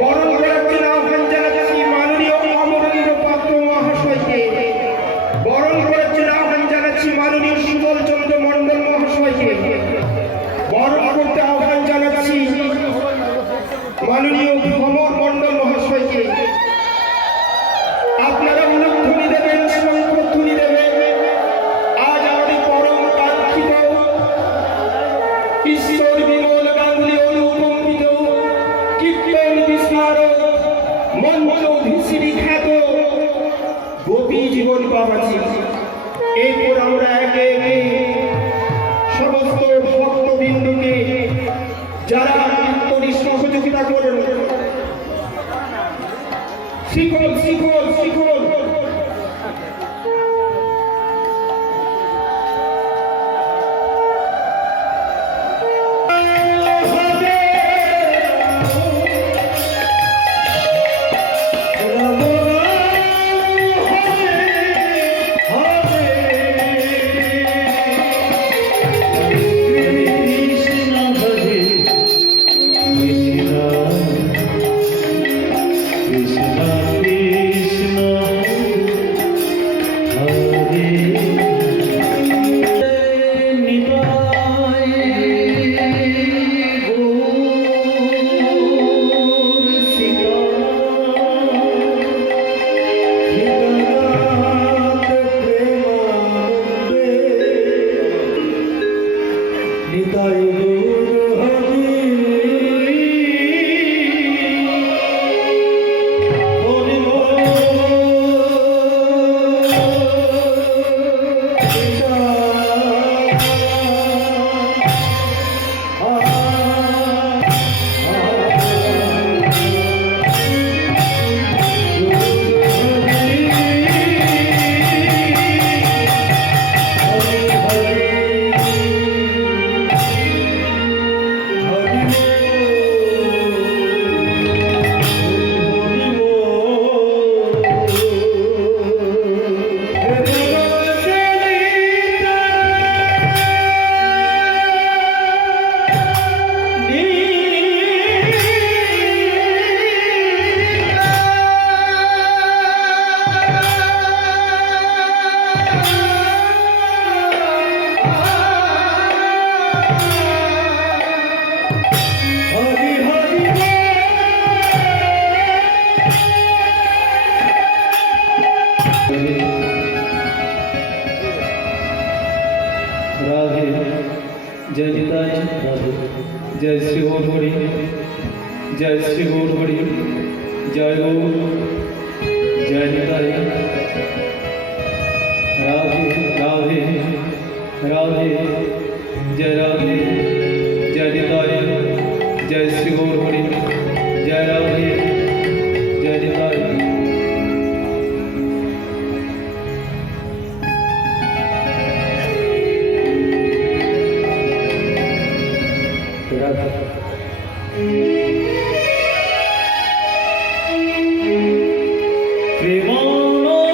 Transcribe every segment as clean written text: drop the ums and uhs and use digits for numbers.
বরণ করাচ্ছেন আহ্বান জানাচ্ছি মাননীয় অমরেন্দ্র পাত্র মহাশয়কে। বরণ করাচ্ছেন আহ্বান জানাচ্ছি মাননীয় সুবল চন্দ্র মণ্ডল মহাশয়কে। বরণ করতে আহ্বান জানাচ্ছি মাননীয় ভ্রমর মণ্ডল মহাশয়কে। আপনারা উলুধ্বনি দেবেন, শঙ্খধ্বনি দেবেন। আজ আমাদের পরম কাঙ্ক্ষিত ঈশ্বর বিমল গাঙ্গুলি অনুকম্পিত কীর্তন বিস্মারক মঞ্চ ভিসিরি খ্যাত গোপী জীবন বাবাজি। এরপর আমরা একে একে সমস্ত ভক্তবৃন্দকে যারা কীর্তনী সহযোগিতা করেন, শিখল শিখল শিখল जय निताय जय श्री गौर जय श्री गौर जय गौर जय निताय राधे राधे राधे जय राधे जय निताय जय श्री गौर जय राधे जय निताय প্রেমানন্দে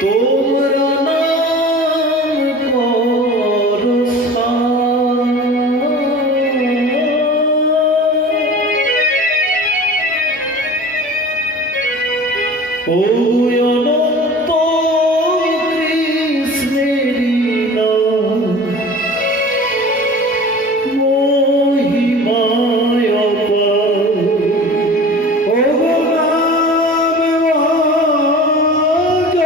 তোমরা নাম করো ও অনন্ত কৃষ্ণেরই নাম মহিমায় অপার। ও নাম ভজ,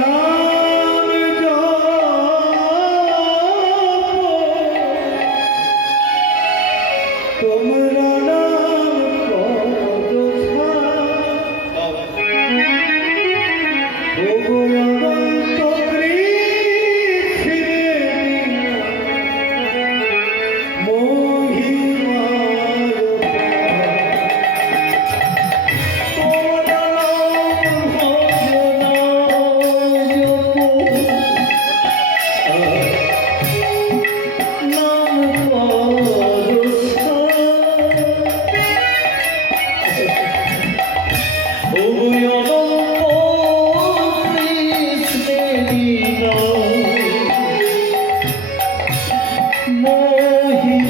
নাম জপ, তোমরা নাম করো ও অনন্ত কৃষ্ণের মহিমায়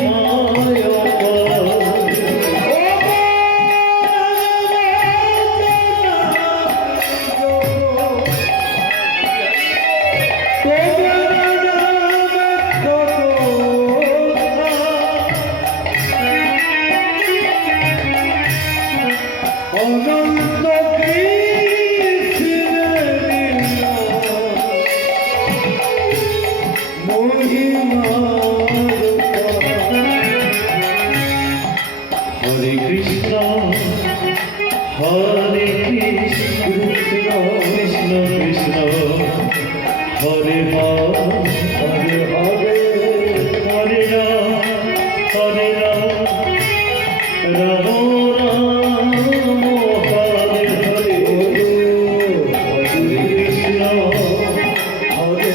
অনন্ত কৃষ্ণের মহিমার। হরে কৃষ্ণ হরে কৃষ্ণ কৃষ্ণ কৃষ্ণ হরে হরে হরে হরে হরে রাম রাম হরে হরে হরে কৃষ্ণ হরে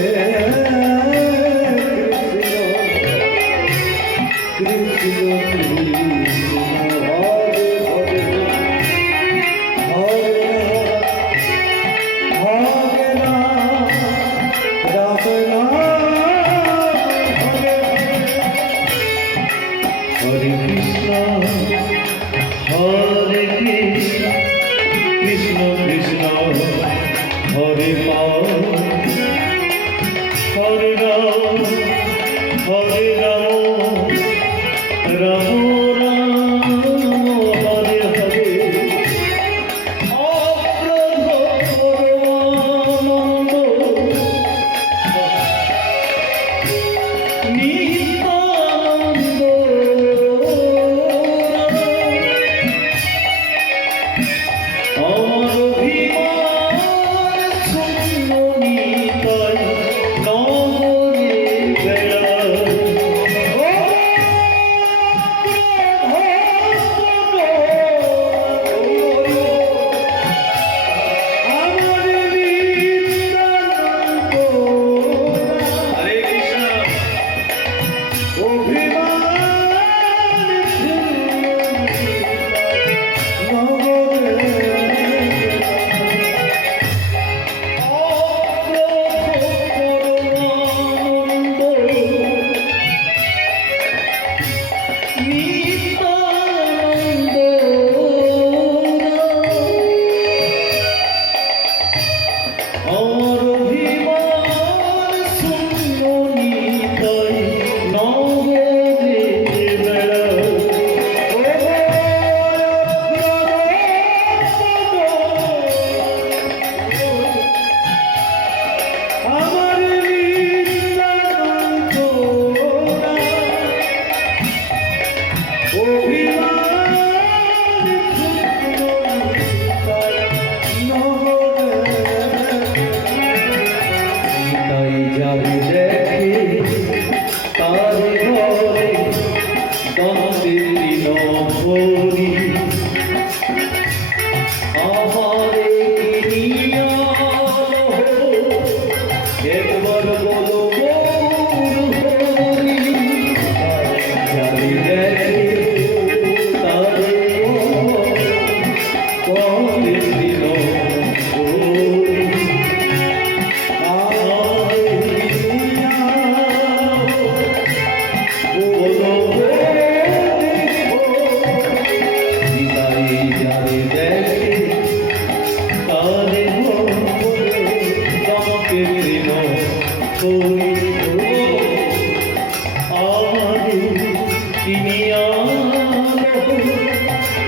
কৃষ্ণ কৃষ্ণ হরে হরে হরে হরে রাম রাম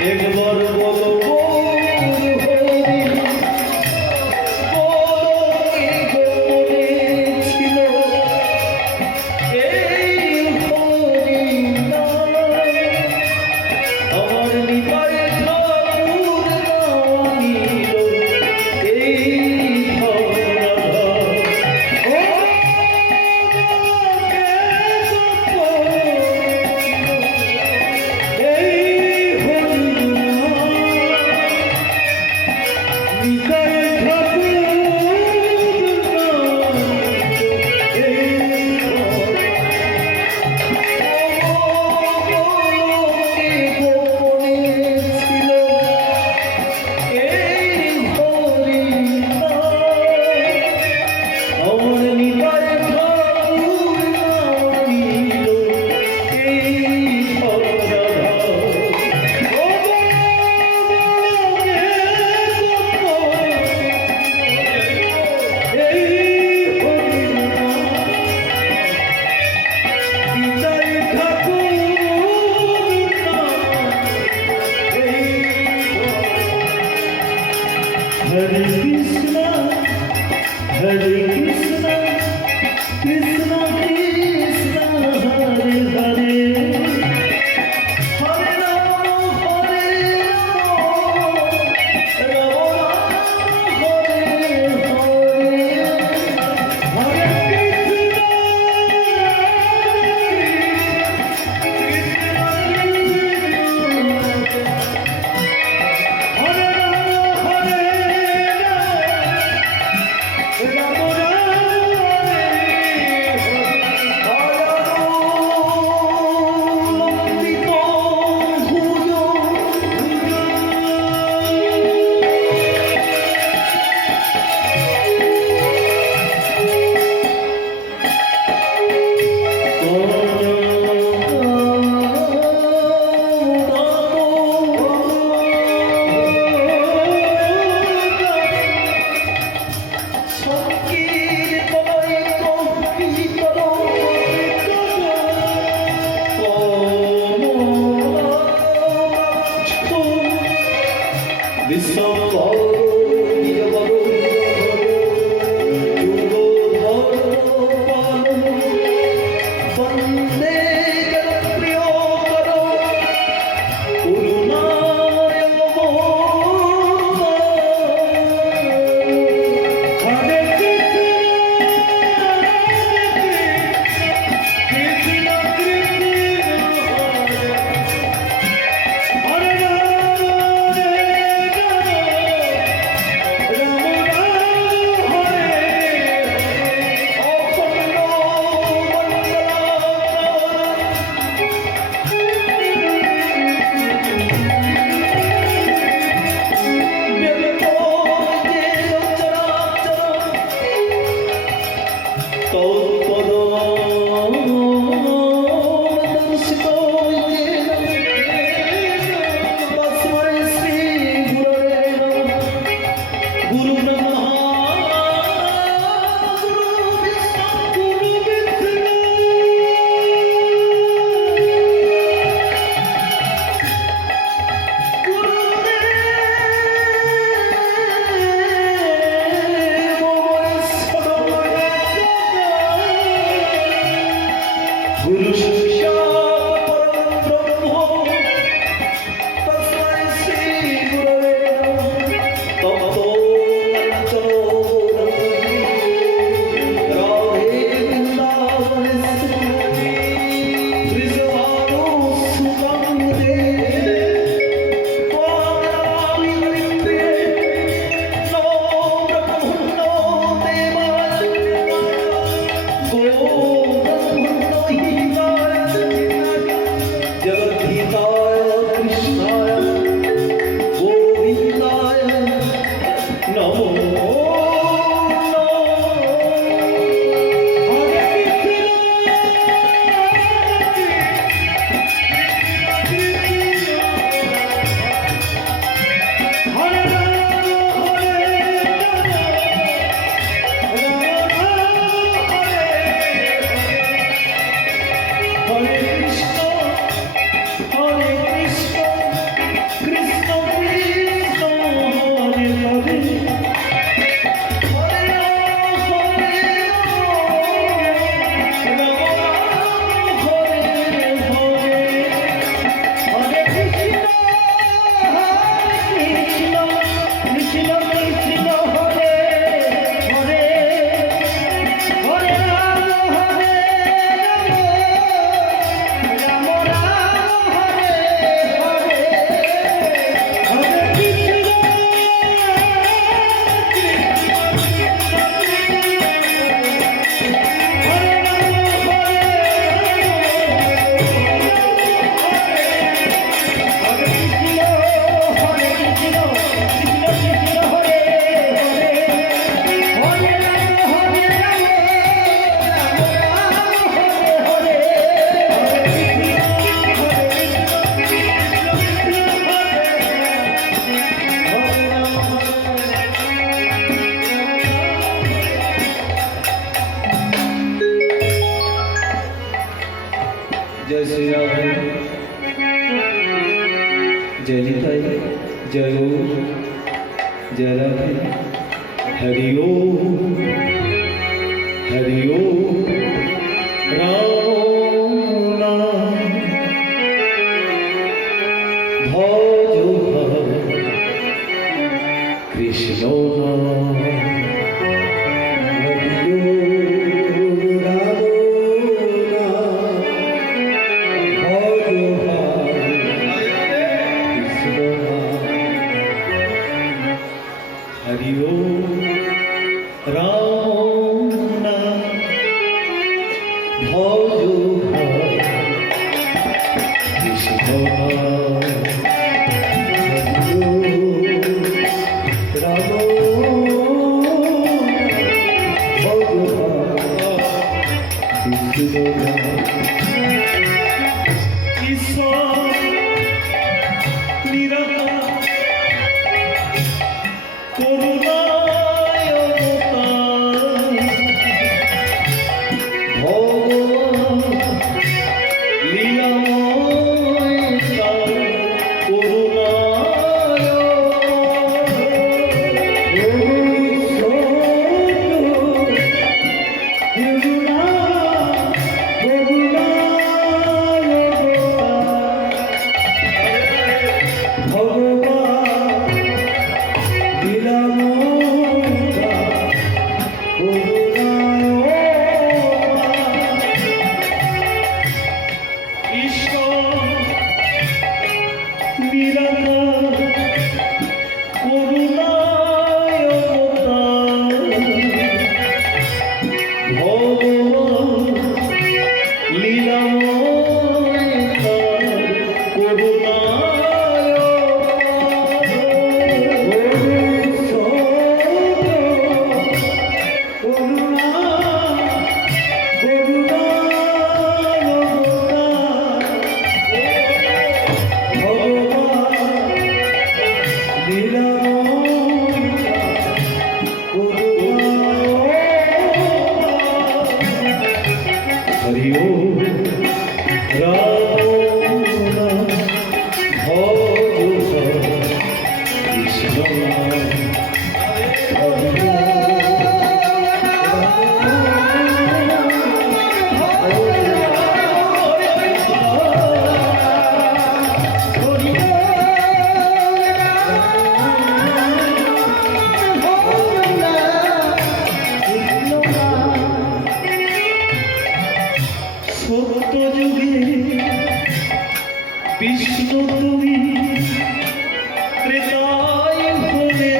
একবার বলো जरा भी हरि ओम राम नाम भजो कृष्ण नाम हरि ओम राम नाम भजो कृष्ण नाम ईश्वर निराकार করুণায় অবতার ভগবান লীলাময় তার করুণায় हरि ओम राम नाम भजो कृष्ण नाम সত্য যুগে বিষ্ণু তুমি ত্রেতায় হলে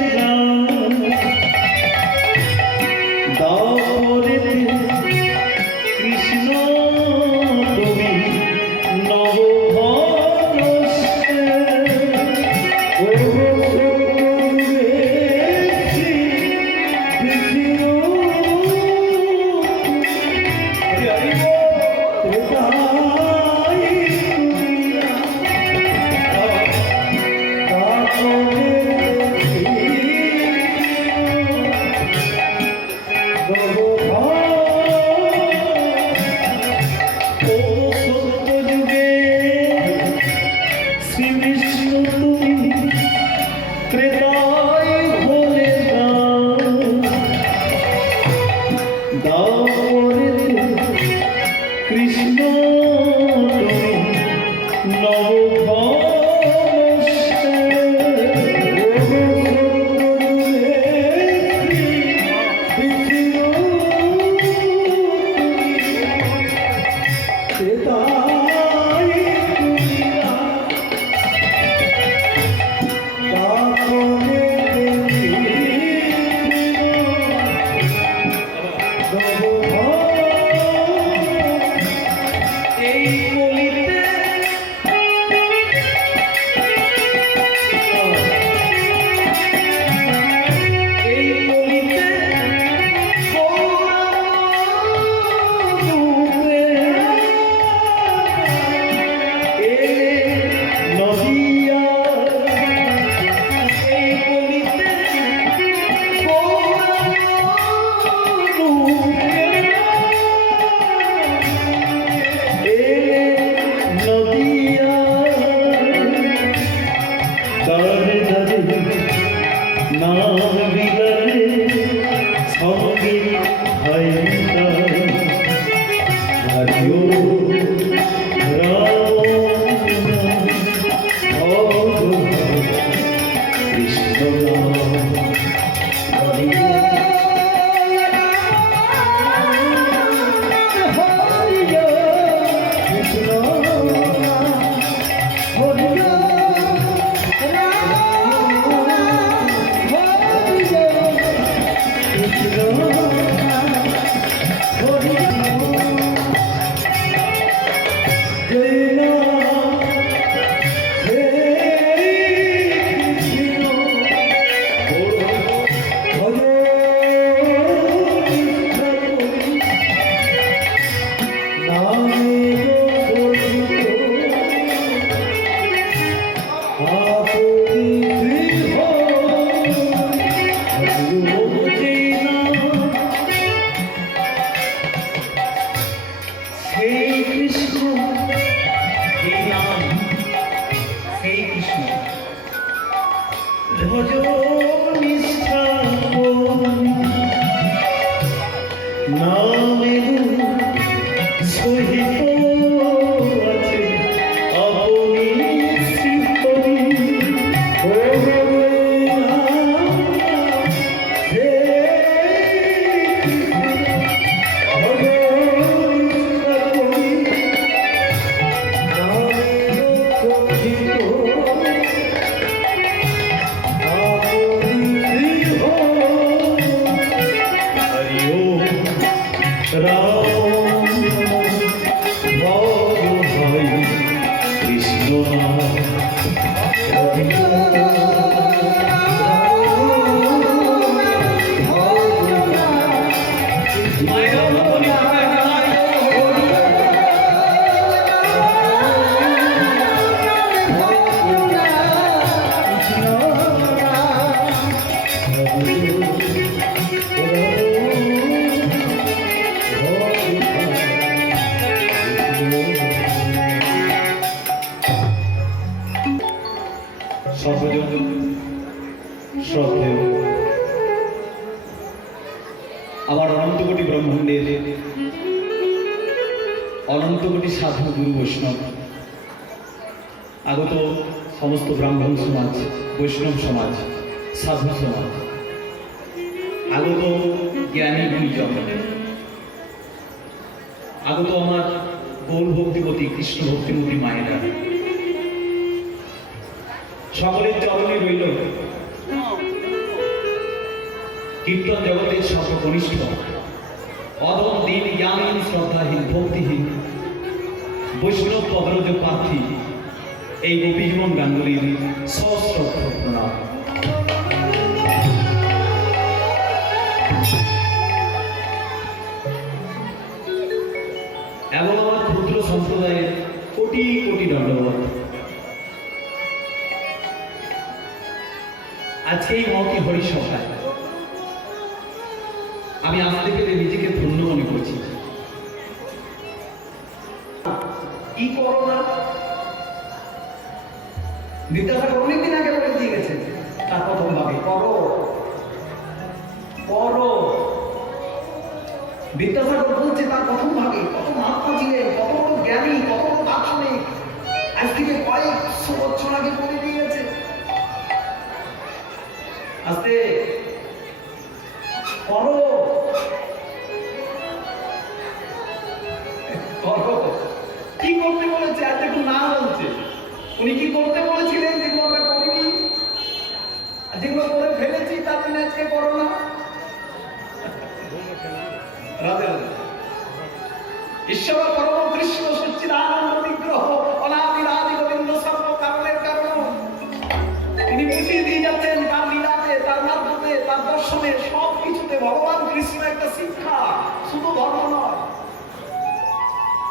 নাম বিলালে সঙ্গে হয় হরিও রাম কৃষ্ণ শ্রদ্ধেয় আমার অনন্তকোটি ব্রহ্মাণ্ডের অনন্তকোটি সাধু গুরু বৈষ্ণব আগত সমস্ত ব্রাহ্মণ সমাজ, বৈষ্ণব সমাজ, সাধু সমাজ, আগত জ্ঞানী গুরুজন, আগত আমার গৌর ভক্তিমতী কৃষ্ণ ভক্তিমতী মায়েরা, সকলের চরণে রইল কীর্তন জগতের সর্বকনিষ্ঠ অদম দিন জ্ঞানহীন শ্রদ্ধাহীন ভক্তিহীন বৈষ্ণব পদরজ প্রার্থী এই গোপীজীবন গাঙ্গুলির সশ্রদ্ধ প্রণাম। এবং আমার ক্ষুদ্র সম্প্রদায়ের কোটি কোটি দণ্ডবত। আজকে এই মহতি হরিসভায় আমি আপনাদের পেলে নিজেকে ধন্য মনে করছি। কি করো না, বিদ্যাসাগর অনেকদিন আগে বলে দিয়ে গেছে, তার প্রথম ভাবে করো করো। বিদ্যাসাগর বলছে তার প্রথম ভাগে কত মহাত্মা ছিলেন, কত বড় জ্ঞানী, কত বড় দার্শনিক, আজ থেকে কয়েকশো বছর আগে বলে দিয়ে গেছে। আস্তে করো করো। কি করতে বলেছে আর দেখুন না বলছে, উনি কি করতে বলেছিলেন যেগুলো আমরা করিনি, যেগুলো করে ফেলেছি তার জন্য আজকে করো না। রাধে রাধে। ঈশ্বর পরম কৃষ্ণ সচ্চিদানন্দ বিগ্রহ অনাদিরাদি গোবিন্দ সর্ব কারণের কারণ। তিনি বুঝিয়ে দিয়ে যাচ্ছেন তার লীলাতে, তার মাধ্যমে, তার দর্শনে, সব কিছুতে ভগবান কৃষ্ণ একটা শিক্ষা, শুধু ধর্ম নয়।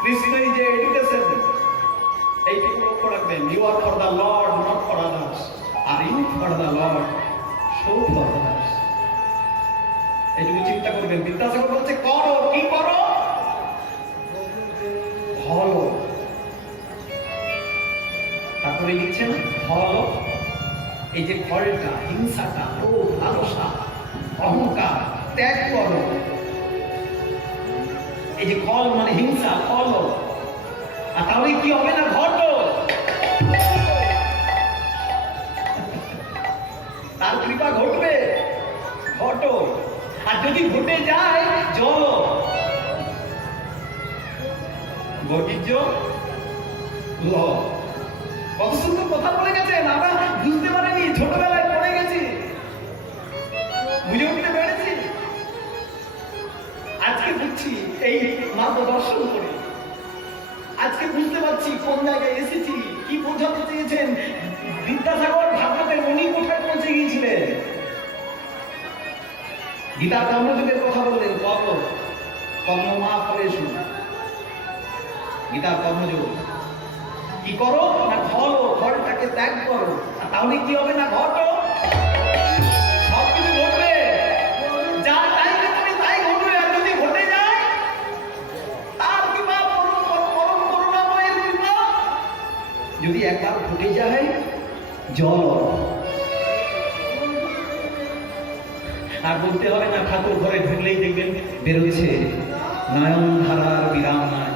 কৃষ্ণ যে এডুকেশন, এইটুকু লক্ষ্য রাখবেন। You are for the Lord, not for others. Are you for the Lord, show for others. এইটুকু চিন্তা করবেন। বিদ্যাসাগর বলছে করো, কি করো? হলো। তারপরে লিখছেন হলো, এই যে ফলটা, হিংসাটা, ক্রোধ, ত্যাগ করো। এই যে খল মানে হিংসা, খল। আর তাহলে কি হবে না, ঘটো। তার কৃপা ঘটবে, ঘটো। আর যদি ঘটে যায়, জল। বর্গীর্য ল। কত সুন্দর কথা বলে গেছেন, আমরা বুঝতে পারিনি, ছোটবেলায় পড়ে গেছি, বুঝে উঠতে পেরেছি। আজকে বুঝছি এই মার্গদর্শন করে, আজকে বুঝতে পারছি কোন জায়গায় এসেছি, কি বোঝাতে চেয়েছেন। বিদ্যাসাগর ভাগবতের মণি কোথায় পৌঁছে গিয়েছিলেন। গীতার কর্মযোগের কথা বললেন, কর্ম মা ফলেষু। গীতার কর্মযোগ কি করো না, ঘরো, ঘরটাকে ত্যাগ করো। আর তাহলে কি হবে না, ঘটো। সবকিছু ঘটবে, যা চাইবে তুমি তাই ঘটবে। আর যদি ঘটে যায়, তার কৃপা, পরম করুণাময়ের কৃপা। যদি একবার ঘটে যায়, জল। আর বলতে হবে না, ঠাকুর ঘরে ঢুকলেই দেখবেন বেরোচ্ছে নয়ন ধারার বিরাম নাই,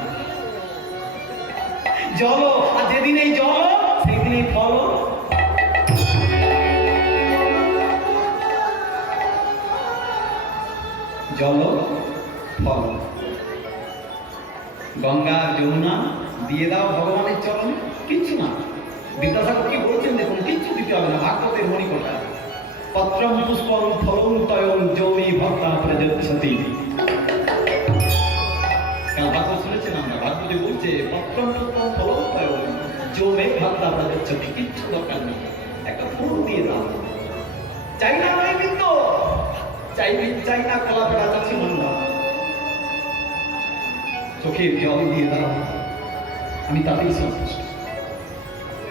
জল। আর যেদিন এই জল, সেই দিন এই ফল। জল ফল। গঙ্গা যমুনা দিয়ে দাও ভগবানের চরণে, কিচ্ছু না। বিদ্যাসাগর কি বলছেন দেখুন, কিচ্ছু দিতে হবে না। ভাগবতের মণিকোঠা, পত্রম পুষ্পম ফলং তয়ং যৌনি ভক্তা প্রযচ্ছতি। ভাগবত শুনেছেন আমরা, ভাগবতে বলছে পত্রম পুষ্পম ফলং তয়ং যৌনে ভক্তা প্রযচ্ছতি। কিচ্ছু দরকার নেই, একটা ফুল দিয়ে দাও। চাই না নৈবেদ্য, চাই না কলা পেড়া চাচ্ছি মন্ডা, চোখের জল দিয়ে দাও, আমি তাতেই সন্তুষ্ট।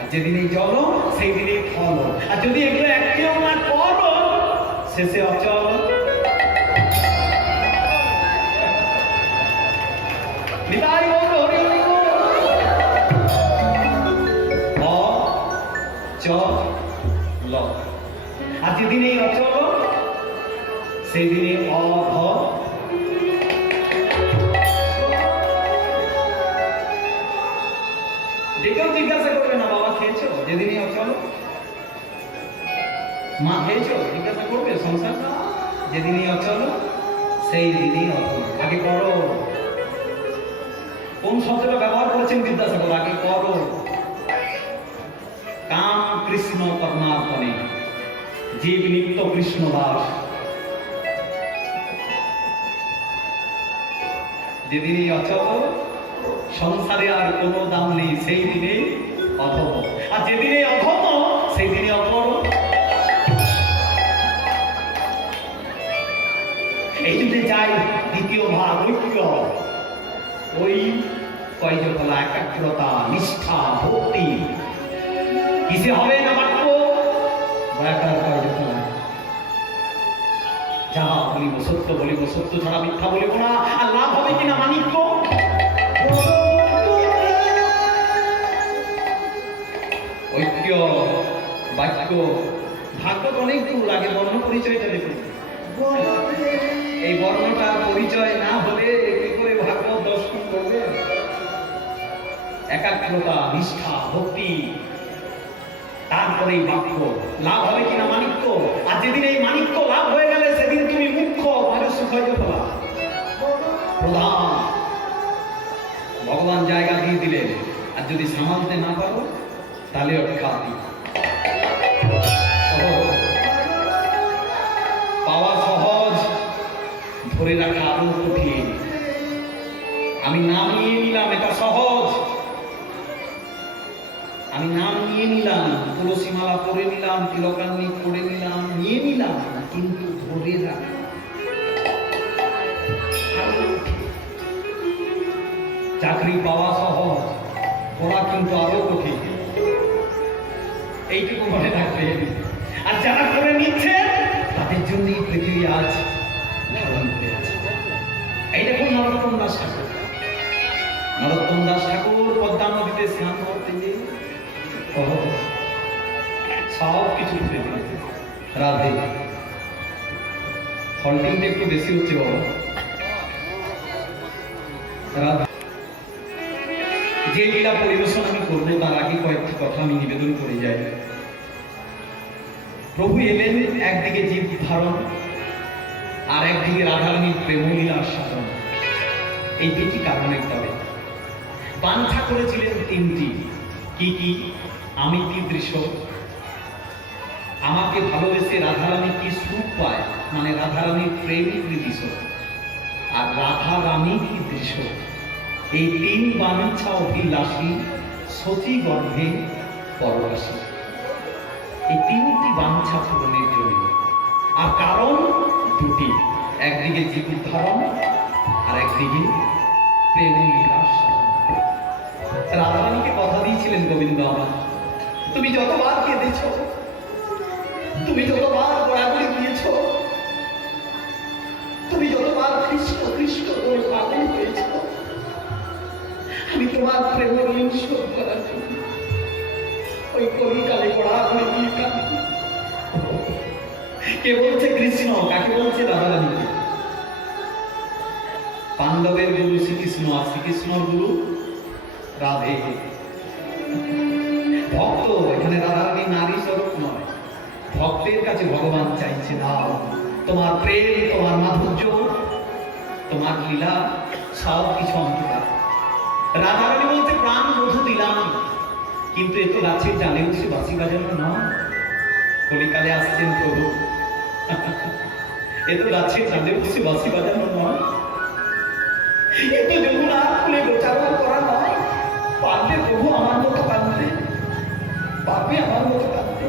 আর যেদিন এই জল, সেই দিনে ফল। আর যদি এগুলো একটিও না করো, শেষে অচল। নিতাই গৌর হরি হরি বল। অচল। আর যেদিন এই অচল, সেই দিনে অধ। দেখেও জিজ্ঞাসা করবে না, বাবা খেয়েছো, যেদিনই অচল। মা খেয়েছো, জিজ্ঞাসা করবে সংসার। যেদিনই অচল, সেই দিনই অচল। আগে করো। কোন শব্দটা ব্যবহার করেছেন বিদ্যাসাগর, আগে করো। কাম কৃষ্ণ কর্মার্পণে, জীব নিত্য কৃষ্ণ দাস। যেদিনই অচল, সংসারে আর কোনো দাম নেই, সেই দিনে অধম। আর যেদিনে অধম, সেই দিনে অপর। এই যদি যাই দ্বিতীয় ভাগ, ঐক্য। ওই কয়জকলা, একাগ্রতা, নিষ্ঠা, ভক্তি। কিসে হবে না বাক্য, বয়াকার কয়জকলা। যাহা বলিব সত্য বলিব, সত্য ছাড়া মিথ্যা বলিব না। আর লাভ হবে কিনা মানিক্য। ঐক্য, বাক্য। ভাগবত অনেক দূর, আগে বর্ণ পরিচয়টা দেখুন। এই বর্ণটার পরিচয় না হলে কি করে ভাগবত দর্শন করবে। একাগ্রতা, নিষ্ঠা, ভক্তি, তারপরেই বাক্য। লাভ হবে কিনা মানিক্য। আর যেদিন এই মানিক্য লাভ হয়ে গেলে, সেদিন তুমি মুখ্য মানুষ সুখয় ফলা প্রধান। ভগবান জায়গা দিয়ে দিলেন, আর যদি সামালতে না পারো, তাহলে অটকাতি। পাওয়া সহজ, ধরে রাখা আরো কঠিন। আমি নাম নিয়ে নিলাম, এটা সহজ। আমি নাম নিয়ে নিলাম, তুলসী মালা পরে নিলাম, তিলকান্নি পরে নিলাম, নিয়ে নিলাম, কিন্তু ধরে রাখা চাকরি পাওয়া সহজ, পড়া কিন্তু আরো কঠিন। এইটুকু মনে রাখবেন। আর যারা করে নিচ্ছে, তাদের জন্যই পৃথিবী আজ ধারণ করে আছে। এই দেখুন নরোত্তম দাস ঠাকুর। নরোত্তম দাস ঠাকুর পদ্মা নদীতে স্নান করতে গিয়ে সব কিছু ঘুরে দিলেন। রাধে হল্টিংটা একটু বেশি হচ্ছে বাবা। রাধা যে লীলা পরিবেশন আমি করবো তার আগে কয়েকটি কথা আমি নিবেদন করে যাই। প্রভু এলেন একদিকে জীব ধারণ আর একদিকে রাধারানীর প্রেমলীলার সাধন। এই দুটি কারণে তবে বাঞ্ছা করেছিলেন তিনটি। কি কি? আমি কি দৃশ্য, আমাকে ভালোবেসে রাধারানী কি সুখ পায়, মানে রাধারানীর প্রেমিক দৃশ্য, আর রাধারানী কি দৃশ্য। এই তিন বাঞ্ছা অভিলাষী সতী গর্ভে পরবাসী। এই তিনটি বাঞ্ছা পূরণের জন্য, আর কারণ দুটি, একদিকে জীব ধারণ আর একদিকে প্রেমলীলা সাধন। রাধারানীকে কথা দিয়েছিলেন গোবিন্দ আমার, তুমি যতবার কেঁদেছ, তুমি যতবার গোড়াগুড়ি দিয়েছ, তুমি যতবার কৃষ্ণ কৃষ্ণ করে পাগল হয়েছ, আমি তোমার প্রেমের ঋণ শোধ করার জন্য ওই কলিকালে গোড়াগুড়ি দিয়ে কাঁদি। কে বলছে কৃষ্ণ? কাকে বলছে? রাধারানীকে। পাণ্ডবের গুরু শ্রীকৃষ্ণ আর শ্রীকৃষ্ণর গুরু রাধে। ভক্ত, এখানে রাধারানী নারী স্বরূপ নয়, ভক্তের কাছে ভগবান চাইছে দাও তোমার প্রেম, তোমার মাধুর্য, তোমার লীলা, সব কিছু অন্তরা। রাধারানী বলতে প্রাণ বধূ দিলাম, কিন্তু এ তো গাছের জালে বসে বাঁশি বাজানো নয়। কলিকালে আসছেন প্রভু, এ তো গাছের জালে বসে বাঁশি বাজানো নয়, এ তো যমুনা ফুলে গোচারণ করা নয়। পারলে প্রভু আমার মতো কাঁদতে, পারবে আমার মতো কাঁদতে,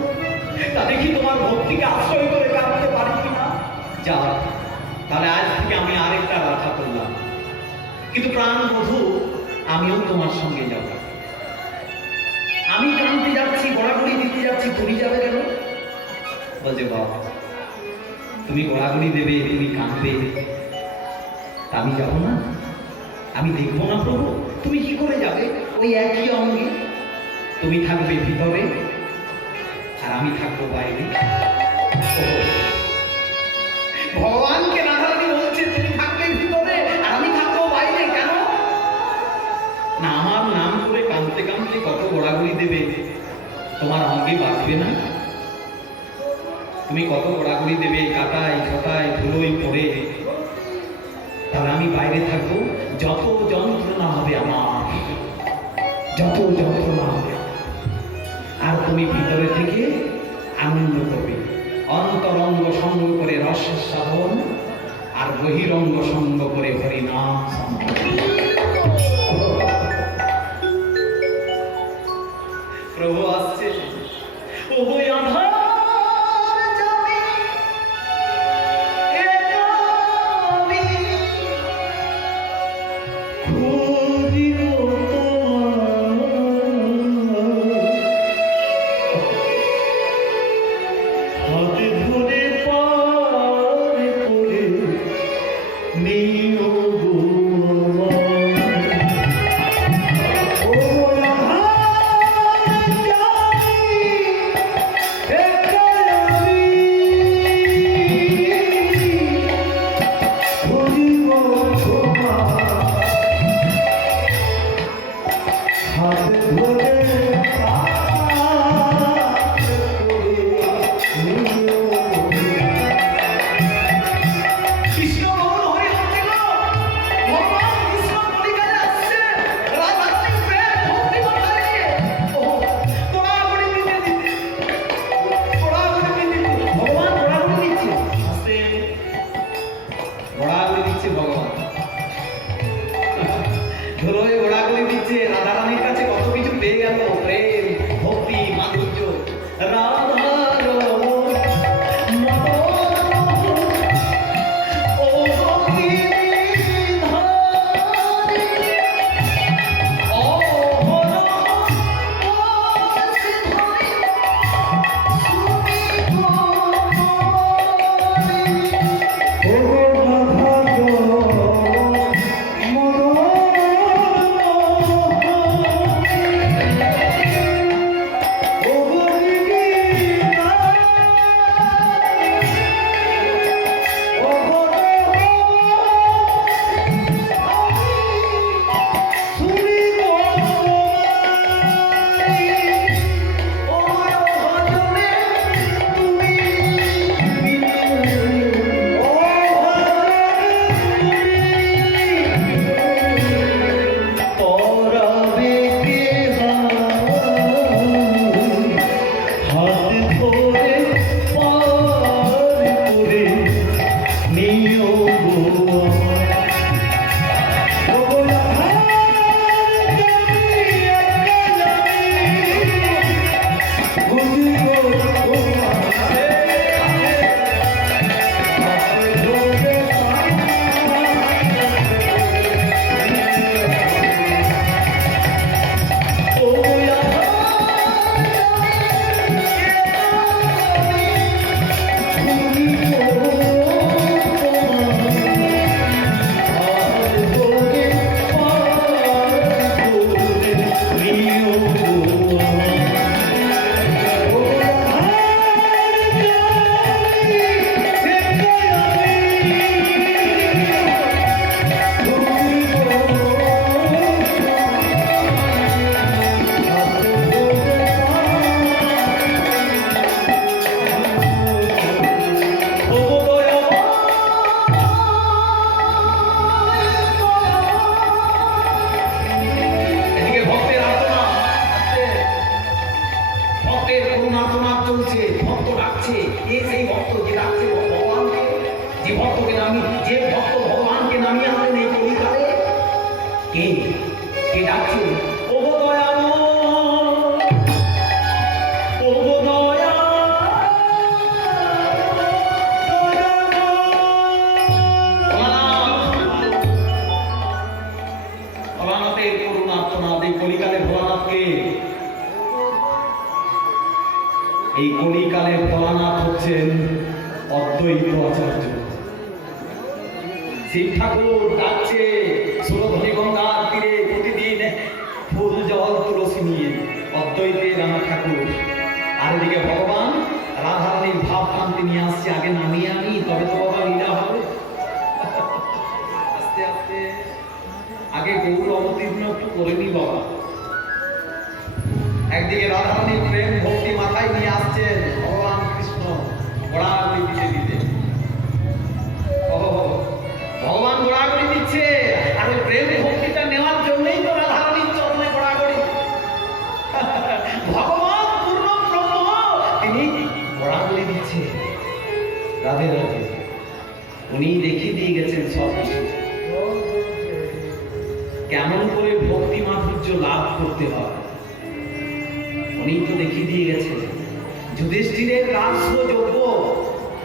তাহলে কি তোমার ভক্তিকে আশ্রয় করে কাঁদতে পারি কিনা? যা, তাহলে আজ থেকে আমি আরেকটা রাধা করলাম, কিন্তু প্রাণ বধূ আমিও তোমার সঙ্গে যাব। আমি কাঁদতে যাচ্ছি, গড়াগড়ি দিতে যাচ্ছি, তুমি যাবে কেন? বলছে বাবা তুমি গড়াগড়ি দেবে, তুমি কাঁদবে, আমি যাব না? আমি দেখবো না প্রভু? তুমি কি করে যাবে? ওই একই অঙ্গে তুমি থাকবে ভিতরে আর আমি থাকবো বাইরে। ভগবানকে রাধারানী বলছে তুমি থাকবে ভিতরে আর আমি থাকবো বাইরে। কেন না? আমার নাম করে কাঁদতে কাঁদতে কত গোড়াগুড়ি দেবে, তোমার অঙ্গে বাঁচবে না? তুমি কত গোড়াগুড়ি দেবে কাটায় ছটায় ধুলোই পড়ে, তাহলে আমি বাইরে থাকবো। যত যন্ত্রণা হবে আমার, যত যন্ত্রণা হবে, আর তুমি ভিতরে থেকে আনন্দ করবে। অন্তরঙ্গ সঙ্গ করে রস সাধন, আর বহিরঙ্গ সঙ্গ করে হরিনাম সম্পাদন। প্রভু আসছে, ওই আধার যাবে একাবি, খুঁজিব হাতে ধরে পার করে নিও গো রাধারানীর কাছে কত কিছু পেয়ে গেল, প্রেম, ভক্তি, মাধুর্য। রাধা যে ভক্তকে যে ভক্ত ভগবানকে নামিয়ে আনলেন এই কলিকালে, কে কে ডাকছে, ও গো দয়াল, ও গো দয়াল, ভোলানাথের করুণার্থনাথ, এই কলিকালের ভোলানাথকে, এই কলিকালের ভোলানাথ হচ্ছেন অদ্বৈত আচার্য। শিব ঠাকুর ডাকছে সুরধনী গঙ্গার তীরে প্রতিদিন ফুল জল তুলসী নিয়ে অদ্বৈতের রানা ঠাকুর। আর এদিকে ভগবান রাধারানীর ভাব কান্তি নিয়ে আসছে, আগে নামিয়ে আনি তবে তো বাবা লীলা হবে। আস্তে আস্তে আগে গৌর অবতীর্ণ একটু করে নি বাবা। একদিকে রাধারানীর প্রেম ভক্তি মাথায় নিয়ে আসছেন ভগবান কৃষ্ণ গোড়াগুড়ি দিতে দিতে। ভগবান গোড়াগুড়ি দিচ্ছে, আর ওই প্রেম ভক্তিটা নেওয়ার জন্যই তো রাধারানীর চরণে গোড়াগুড়ি। ভগবান পূর্ণ ব্রহ্ম, তিনি গোড়াগুড়ি দিচ্ছে। রাধে রাধে। উনি দেখিয়ে দিয়ে গেছেন সব কিছু, কেমন করে ভক্তি মাধুর্য লাভ করতে হয় উনি তো দেখিয়ে দিয়ে গেছেন। যুধিষ্ঠিরের রাজস্ব যজ্ঞ,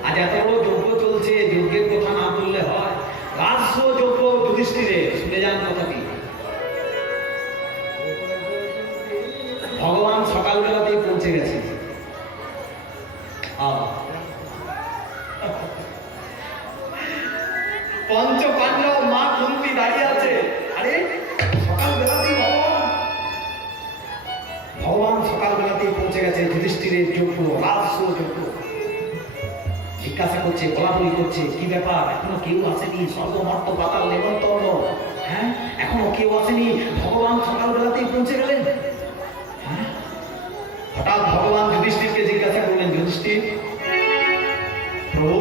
আজ এত বড় যজ্ঞ চলছে, যজ্ঞের কথা না বললে হয়। রাজস্ব যজ্ঞ যুধিষ্ঠিরের, শুনে যান কথাটি। ভগবান সকালবেলাতেই পৌঁছে গেছে। পঞ্চ পাণ্ডব মা কুন্তি দাঁড়িয়ে আছে। আরে সকালবেলাতেই ভগবান সকালবেলাতেই পৌঁছে গেছে। যুধিষ্ঠিরের যজ্ঞ, রাজস্ব যজ্ঞ। জিজ্ঞাসা করছে, বলাবলি করছে, কি ব্যাপার, এখনো কেউ আসেনি? স্বর্গমর্ত পাতাল নেমন্তন্ন, হ্যাঁ এখনো কেউ আসেনি? ভগবান সকালবেলাতেই পৌঁছে গেলেন। হ্যাঁ, হঠাৎ ভগবান যুধিষ্ঠিরকে জিজ্ঞাসা করলেন, যুধিষ্ঠির প্রভু,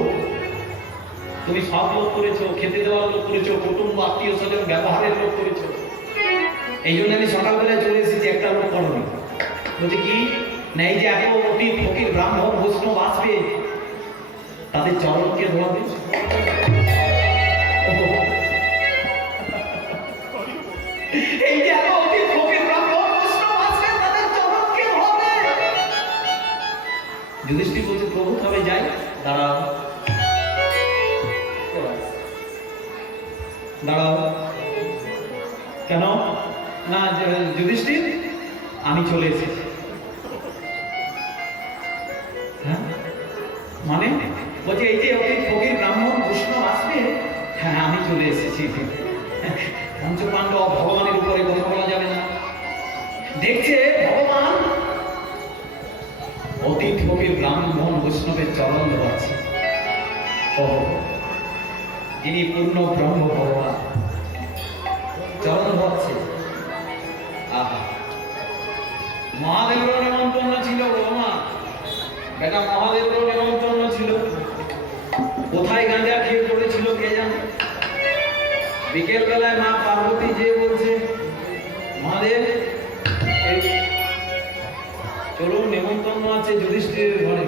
তুমি সব লোক করেছো, খেতে দেওয়ার লোক করেছো, কুটুম্ব আত্মীয় স্বজন ব্যবহারের লোক করেছো, এই জন্য আমি সকালবেলায় চলে এসেছি, একটা লোক করনি। বলছে কি না, এই যে এত অতি ফকির ব্রাহ্মণ বৈষ্ণব আসবে, তাদের চরণকে ধোয়াবে। এই যে এত অতি ফকির ব্রাহ্মণ বৈষ্ণব আসবে, তাদের চরণকে ধোয়াবে। যুধিষ্ঠির বলছে, প্রভু তবে যাই, দাঁড়াও দাঁড়াও। কেন না যুধিষ্ঠির, আমি চলে এসেছি। হ্যাঁ মানে বলছে এই যে অতি ফকির ব্রাহ্মণ বৈষ্ণব আসবে, হ্যাঁ আমি চলে এসেছি। পঞ্চপাণ্ডব ভগবানের উপরে কথা বলা যাবে না। দেখছে ভগবান অতি ফকির ব্রাহ্মণ বৈষ্ণবের চরণ ধোয়াচ্ছে। যিনি পূর্ণ ব্রহ্ম ভগবান চরণ ধোয়াচ্ছে। আহা, মহাদেবেরও নেমন্তন্ন ছিল মা, বেটা মহাদেবেরও নেমন্তন্ন ছিল। কোথায় গাঁজা খেয়ে পড়েছিল কে জানে। বিকেল বেলায় মা পার্বতী যে বলছে, মহাদেব চলুন নেমন্তন্ন আছে যুধিষ্ঠিরের ঘরে।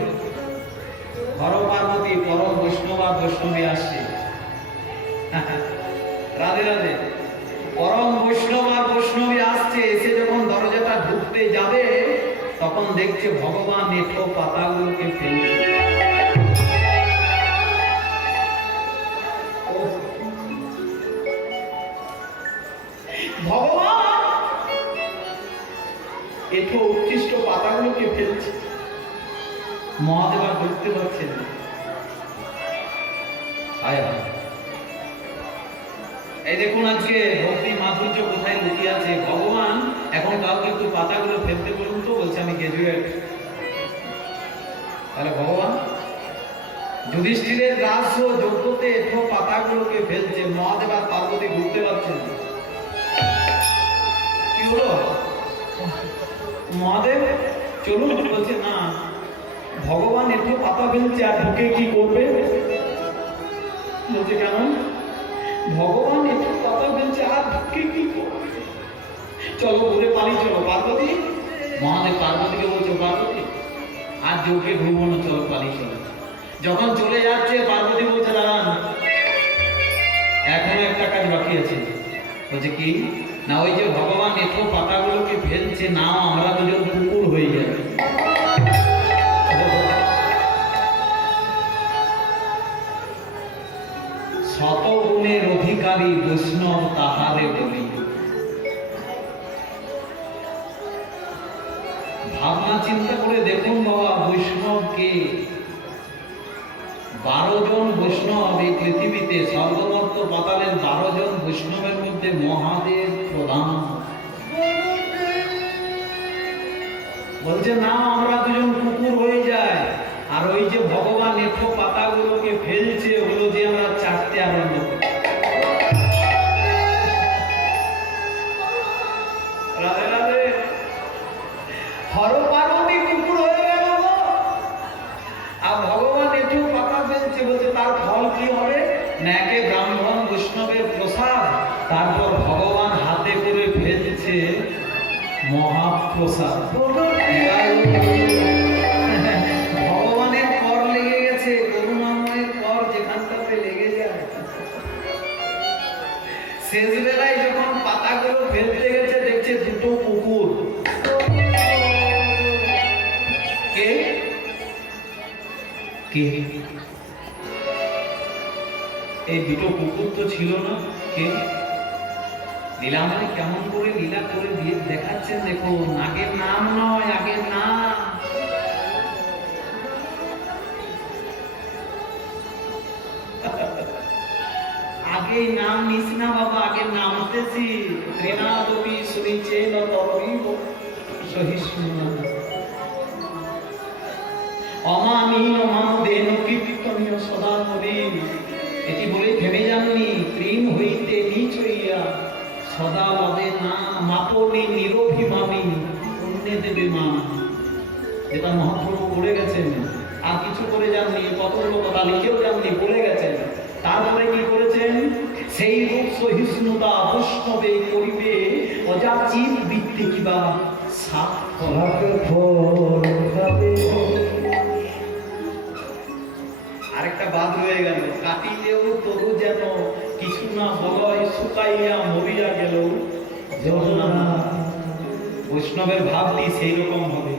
ঘর পার্বতী পরম বৈষ্ণব আর বৈষ্ণবী আসছে। রাধে রাধে। পরম বৈষ্ণব আর বৈষ্ণবী আসছে। এসে যখন দরজাটা ঢুকতে যাবে, তখন দেখছে ভগবান এঁঠো পাতাগুলোকে ফেলছে। ভগবান এঁঠো উৎকৃষ্ট পাতাগুলোকে ফেলছে। মহাদেব আর বুঝতে পারছেন না। এই দেখুন আজকে ভক্তি মাধুর্য কোথায় লুকিয়ে আছে। ভগবান এখন কাউকে একটু পাতাগুলো ফেলতে বলুন তো, বলছে আমি গ্রাজুয়েট। তাহলে ভগবান যুধিষ্ঠিরের রাজস্ব যজ্ঞতে এঠো পাতাগুলোকে ফেলছে। মহাদেব আর পার্বতী ঘুরতে পারছেন না। কি হলো মহাদেব চলুন, বলছে না ভগবান এঠো পাতা ফেলছে আর ঢুকে কি করবে। বলছে কেন, ভগবান একটু কথা বলছে আর ঢুকে কি করবে, চলো ঘুরে পালি, চলো পার্বতী। মহাদেব পার্বতীকে বলছে, পার্বতী আর যোগে ঘুরবো না, চলো পালি চলো। যখন চলে যাচ্ছে পার্বতী বলছে, দাঁড়ান বলছে কি না ওই যে ভগবান এঁঠো পাতাগুলোকে ফেলছে না আমরা দুজন কুকুর হয়ে যাবে। শতগুণের অধিকারী বৈষ্ণব তাহারে বলি। ভাবনা চিন্তা করে দেখুন বাবা, বৈষ্ণবকে 12 জন বৈষ্ণব এই পৃথিবীতে, স্বর্গমর্ত পাতালের 12 জন বৈষ্ণবের মধ্যে মহাদেব প্রধান। বলছে না আমরা দুজন কুকুর হয়ে যায়, আর ওই যে ভগবান এঁঠো পাতাগুলোকে ফেলছে ওগুলো যে আমরা চাটতে আরম্ভ করি। রাধে রাধে। হর পার্বতী কুকুর হয়ে গেল আর ভগবান এঁঠো পাতা ফেলছে, বলছে তার ফল কি হবে না একে ব্রাহ্মণ বৈষ্ণবের প্রসাদ, তারপর ভগবান হাতে করে ফেলছে মহাপ্রসাদ। ভগবানের কর লেগে গেছে, করুণাময়ের কর যেখানটাতে লেগে যায়। শেষ বেলায় যখন পাতাগুলো ফেলতে গেছে দেখছে দুটো কুকুর। কে কে এই দুটো কুকুর তো ছিল না। কে লীলাময় কেমন করে লীলা করে দিয়ে দেখাচ্ছেন দেখুন। আগের নাম নয়, আগের নাম। আগেই নাম নিস না বাবা, আগে নামতেছি। ত্রিনাদপি শুনিছেন তরবিব সহিষ্ণু অমামিন মামদেন কীর্তনীয় সদা করি। এটি বলে থেমে যাননি। তৃণ হইতে নিচ হইয়া সদা লবে না মাপনি নিরভিমানী পুণ্যে দেবে মা। এটা মহাপ্রভু বলে গেছেন, আর কিছু করে যাননি, কতগুলো কথা লিখেও যাননি, বলে গেছেন। তারপরে কি করেছেন? সেই রূপ সহিষ্ণুতা বৈষ্ণবে করিবে অযাচিত বৃত্তি কিবা আরেকটা বাদ রয়ে গেল। কাটিলেও তরু যেন কিছু না বলয় শুকাইয়া মরিয়া গেল। বৈষ্ণবের ভাবটি সেই রকম হবে।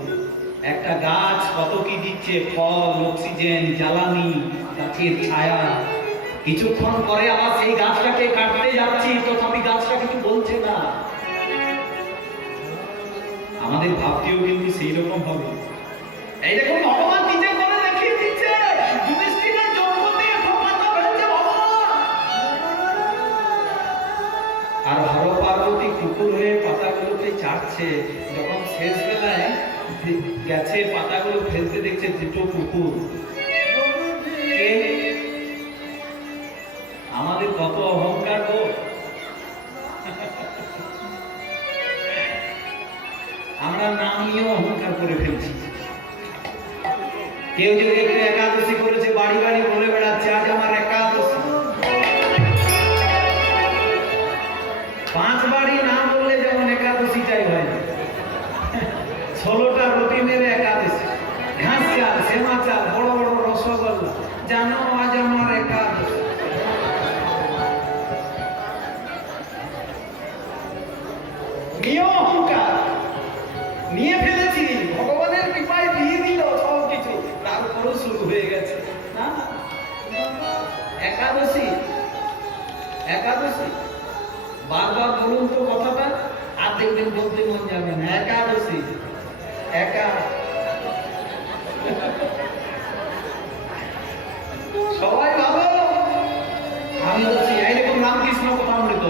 একটা গাছ কত কি দিচ্ছে, ফল, অক্সিজেন, জ্বালানি, গাছের ছায়া। কিছুক্ষণ পরে আবার সেই গাছটাকে কাটতে যাচ্ছি, তথাপি গাছটা কিছু বলছে না। আমাদের ভাবটিও কিন্তু সেই রকম হবে। এই দেখুন ভগবান নিজে করে দেখিয়ে দিচ্ছে। যুধিষ্ঠিরের জন্ম দিয়ে প্রমাণটা হয়েছে ভগবান। আর হর পার্বতী কুকুর হয়ে পাতাগুলোকে চাটছে। যখন শেষ বেলায় গেছে পাতাগুলো ফেলতে দেখছে দুটো কুকুর। কে? আমাদের কত অহংকার গো। আমরা নাম নিয়ে অহংকার করে ফেলছি। কেউ যদি একটু একাদশী করেছে বাড়ি বাড়ি বলে বেড়াচ্ছে আজ আমার একাদশী। 5 বাড়ি না বললে যেমন একাদশীটাই হয় না। 16টা রুটি মেরে একাদশী, ঘাস চাল, সেমা চাল, বড় বড় রসগোল্লা, জানো আজ আমার একাদশী। নিয়ে অহংকার নিয়ে ফেলেছি, ভগবানের কৃপায় দিয়ে দিল সব কিছু, তারপরও শুরু হয়ে গেছে। না একাদশী, একাদশী বারবার বলুন তো কথাটা, আর দেখবেন বলতে মন যাবে না। একাদশী, একা। সবাই ভালো, আমি বলছি এই দেখুন রামকৃষ্ণ কথামৃত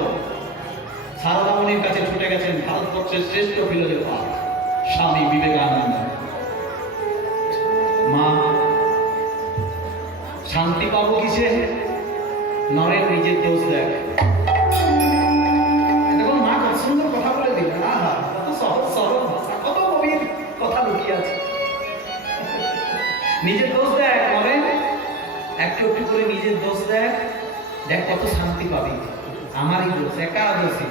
সারদামণির কাছে ছুটে গেছেন ভারতবর্ষের শ্রেষ্ঠ ফিলোসফার স্বামী বিবেকানন্দ। মা শান্তি পাবো কিসে? নরেন নিজের দোষ দেখ। দেখুন মা কত সুন্দর কথা বলে দিলেন। আহা কত সহজ সরল ভাষা, কত গভীর কথা লুকিয়ে আছে। নিজের দোষ দেখ নরেন, একটু একটু করে নিজের দোষ দেখ, দেখ কত শান্তি পাবি। আমারই দোষ, একাদশী।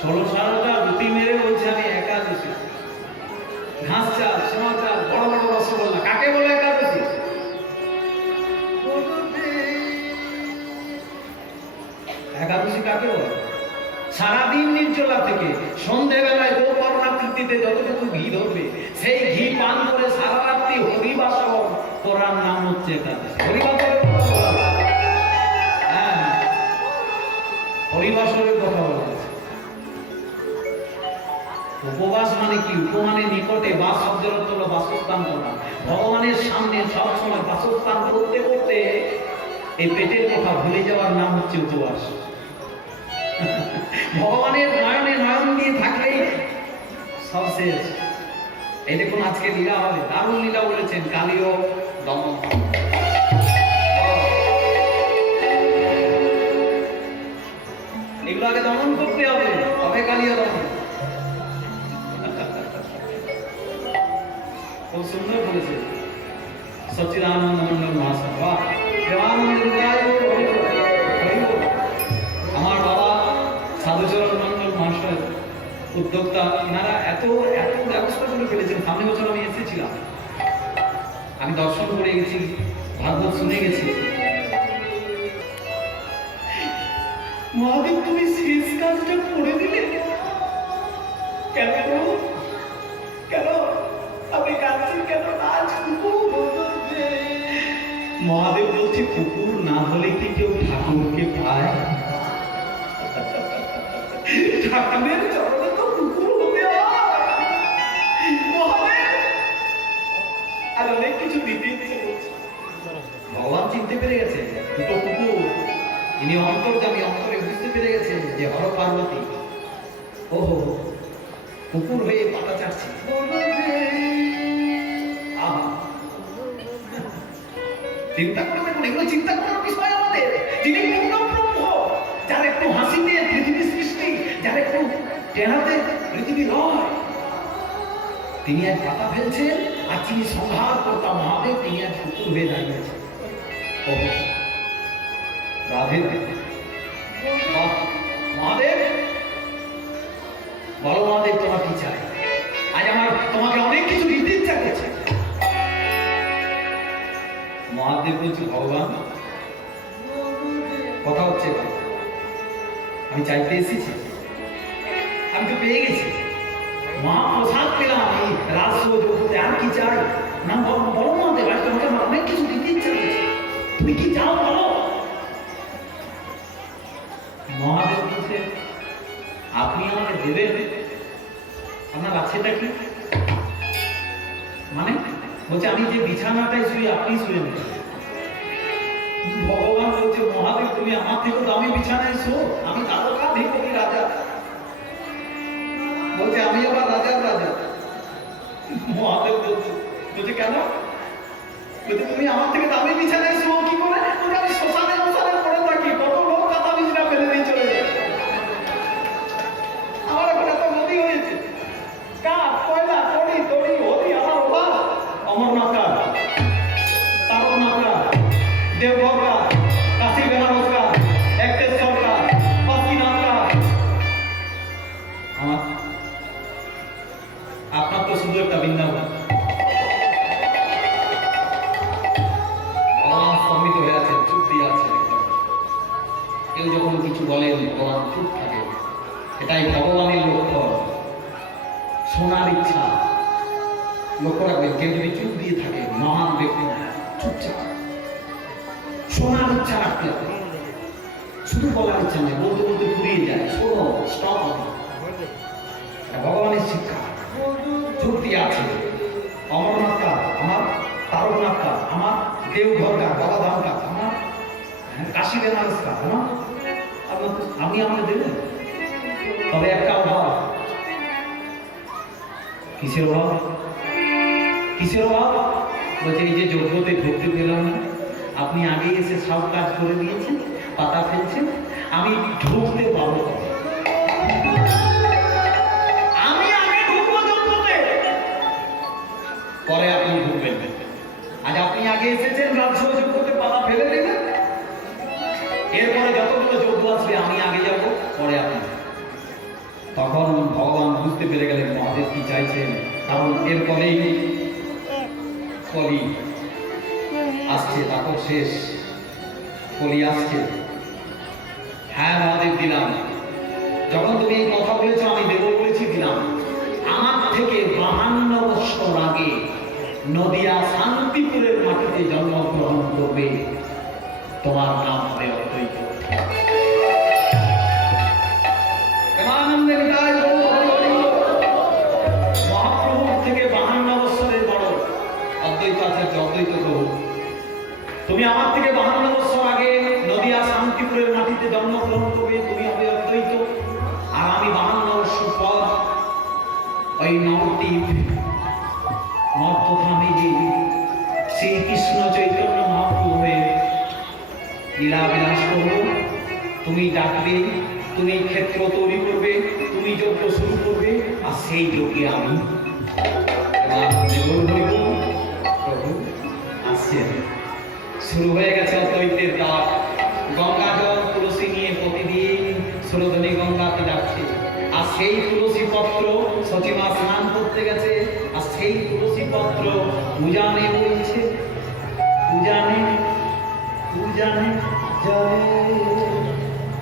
ষোলটা রুটি মেরে বলছে আমি একাদশী। ঘাস চাল, সোনা চাল, বড় বড় রসগোল্লা, কাকে বলে একাদশী? নির্জলা থেকে সন্ধ্যেবেলায় গোকর্ণাকৃতিতে যতটুকু ঘি ধরবে সেই ঘি পান করে সারা রাত্রি হরিবাসর করার নাম হচ্ছে এটা হরিবাসরের কথা বলা হচ্ছে। হ্যাঁ, হরিবাসরের কথা বলা হচ্ছে। উপবাস মানে কি? উপমানে নিকটে, বাস শব্দের অর্থ হলো বাসস্থান করা। ভগবানের সামনে সবসময় বাসস্থান করতে করতে এই পেটের কথা ভুলে যাওয়ার নাম হচ্ছে উপবাস। ভগবানের নয়নে নয়ন দিয়ে থাকলেই সব শেষ। এই দেখুন আজকে লীলা হবে, দারুণ লীলা বলেছেন, কালীয় দমন। এগুলো আগে দমন করতে হবে, তবে কালীয় দমন। খুব সুন্দর বলেছে সচ্চিদানন্দ মন্ডল মহাশয়। বাহ, দেবানন্দ রূপায় হরি বল, হরি বল। আমার বাবা সাধুচরণ মন্ডল মহাশয় উদ্যোক্তা, এনারা এত এত ব্যবস্থা করে ফেলেছেন। সামনে বছর আমি এসেছিলাম, আমি দর্শন করে গেছি, ভাগবত শুনে গেছি। মহাদেব তুমি শেষ কাজটা করে দিলে কেন? কেন আমি কাঁদছি কেন? আজ মহাদেব বলছে কুকুর না হলে কি কেউ ঠাকুরকে পায়? ঠাকুরের চরণে তো কুকুর হতে হয়। মহাদেব আর অনেক কিছু দিতে ইচ্ছে করছে। ভগবান চিনতে পেরে গেছে দুটো কুকুর, ইনি অন্তর্যামী, অন্তরে বুঝতে পেরে গেছে যে হর পার্বতী ওহো কুকুর হয়ে পাতা চাটছে। চিন্তা করে দেখুন, এগুলো চিন্তা করার বিষয় আমাদের। যিনি পূর্ণব্রহ্ম, যার একটু হাসিতে পৃথিবী সৃষ্টি, যার একটু টেহাতে পৃথিবী নয়, তিনি এক পাতা ফেলছেন, আর যিনি সংহার কর্তা মহাদেব তিনি এক কুকুর হয়ে দাঁড়িয়েছেন। রাধে মহাদেব, বলো মহাদেব তোমার কি চাই? আজ আমার তোমাকে অনেক কিছু দিতে ইচ্ছা করছে। মহাদেব বলছে ভগবান কথা হচ্ছে, আমি চাইতে এসেছি, আমি তো পেয়ে গেছি, মহাপ্রসাদ পেলাম এই রাজসৌধে, আর কি চাই? না বলো মহাদেব, আজ তোমাকে আমার অনেক কিছু দিতে ইচ্ছা করছে, তুমি কি চাও বলো। মহাদেব বলছে আপনি আমাকে দেবেন, আপনার আছেটা কি? মানে বলছে আমি যে বিছানাটায় শুয়ে আপনি শুয়ে নেন। ভগবান বলছে মহাদেব তুমি আমার থেকে দামি বিছানায় শো, আমি তারকাধিপতি রাজা। বলছে আমি আবার রাজার রাজা। মহাদেব বলছে কেন? বলছে তুমি আমার থেকে দামি বিছানায় শো কি করে? বলছে আমি শ্মশানে মশানে পড়ে থাকি, কত লোক কাঁথা বিছানা ফেলে দিয়ে চলে যায়। আমার এখন এত নদী হয়েছে, কাঠ কয়লা কড়ি দড়ি হরি আমার অভাব। অমরনাথ কাঠ, তারকনাথ কাঠ, দেওঘর কাঠ, কাশী বেনারস কাঠ, একটেশ্বর কাঠ, কাশীনাথ কাঠ। আমার আপনার তো শুধু একটা বৃন্দাবন। ভগবান স্তম্ভিত হয়ে আছেন, চুপ দিয়ে আছেন। কেউ যখন কিছু বলেন ভগবান চুপ থাকে, এটাই ভগবানের লক্ষণ। শোনার ইচ্ছা, লক্ষ্য রাখবেন, কেউ যদি চুপ দিয়ে থাকে মহান ব্যক্তি, চুপচাপ শোনার ইচ্ছা রাখতে হবে। শুধু বলার ইচ্ছা নয়, বলতে বলতে ঘুরিয়ে যায়, শোনো স্টপ হবে। ভগবানের শিক্ষা, চুপ দিয়ে আছে। অমরনাথ কাঠ আমার, তারকনাথ কাঠ আমার, দেওঘর কাঠ, বাবাধাম কাঠ আমার, কাশী বেনারস কাঠ আমার। আপনি আমাকে দেবেন, তবে একটা অভাব। কিসের অভাব? কিসের অভাব? বলছে এই যে যজ্ঞতে ঢুকতে পেলাম না, আপনি আগে এসে সব কাজ করে দিয়েছেন, পাতা ফেলছেন, আমি ঢুকতে পারবো কবে? আমি আগে ঢুকবো যজ্ঞতে, পরে আপনি ঢুকবেন। আজ আপনি আগে এসেছেন, রাজসভা যজ্ঞতে পাতা ফেলে দেবেন, এরপরে যতগুলো যজ্ঞ আসবে আমি আগে যাব, পরে আপনি। তখন ভগবান বুঝতে পেরে গেলেন মহাদেব কি চাইছেন, কারণ এরপরেই কলি আসছে, তারপর শেষ কলি আসছে। হ্যাঁ মহাদেব দিলাম, যখন তুমি এই কথা বলেছো আমি দেব বলেছি দিলাম। আমার থেকে 52 বছর আগে নদিয়া শান্তিপুরের মাটিতে জন্মগ্রহণ করবে, তোমার নাম হবে অদ্বৈত। প্রেমানন্দে নিতাই গৌর হরি হরি। মহাপ্রভুর থেকে 52 বছরের বড় অদ্বৈত আচার্য, অদ্বৈত প্রভু। তুমি আমার থেকে 52 বছর আগে নদিয়া শান্তিপুরের মাটিতে জন্মগ্রহণ করবে, তুমি হবে অদ্বৈত। আর আমি 52 বছর পর ওই নবদ্বীপ মর্তধামে যে শ্রীকৃষ্ণ চৈতন্য মহাপ্রভুর লীলা বিলাস করব। তুমি ডাকবে, তুমি ক্ষেত্র তৈরি করবে, তুমি যজ্ঞ শুরু করবে, আর সেই যজ্ঞে আমি প্রভু আসছেন। শুরু হয়ে গেছে অদ্বৈতের ডাক। গঙ্গা জল তুলসী নিয়ে প্রতিদিন সুরধনী গঙ্গাতে যাচ্ছে। আর সেই তুলসী পত্র সচিমা স্নান করতে গেছে, আর সেই তুলসী পত্র পূজানে বলছে, পূজানে পূজানে জানে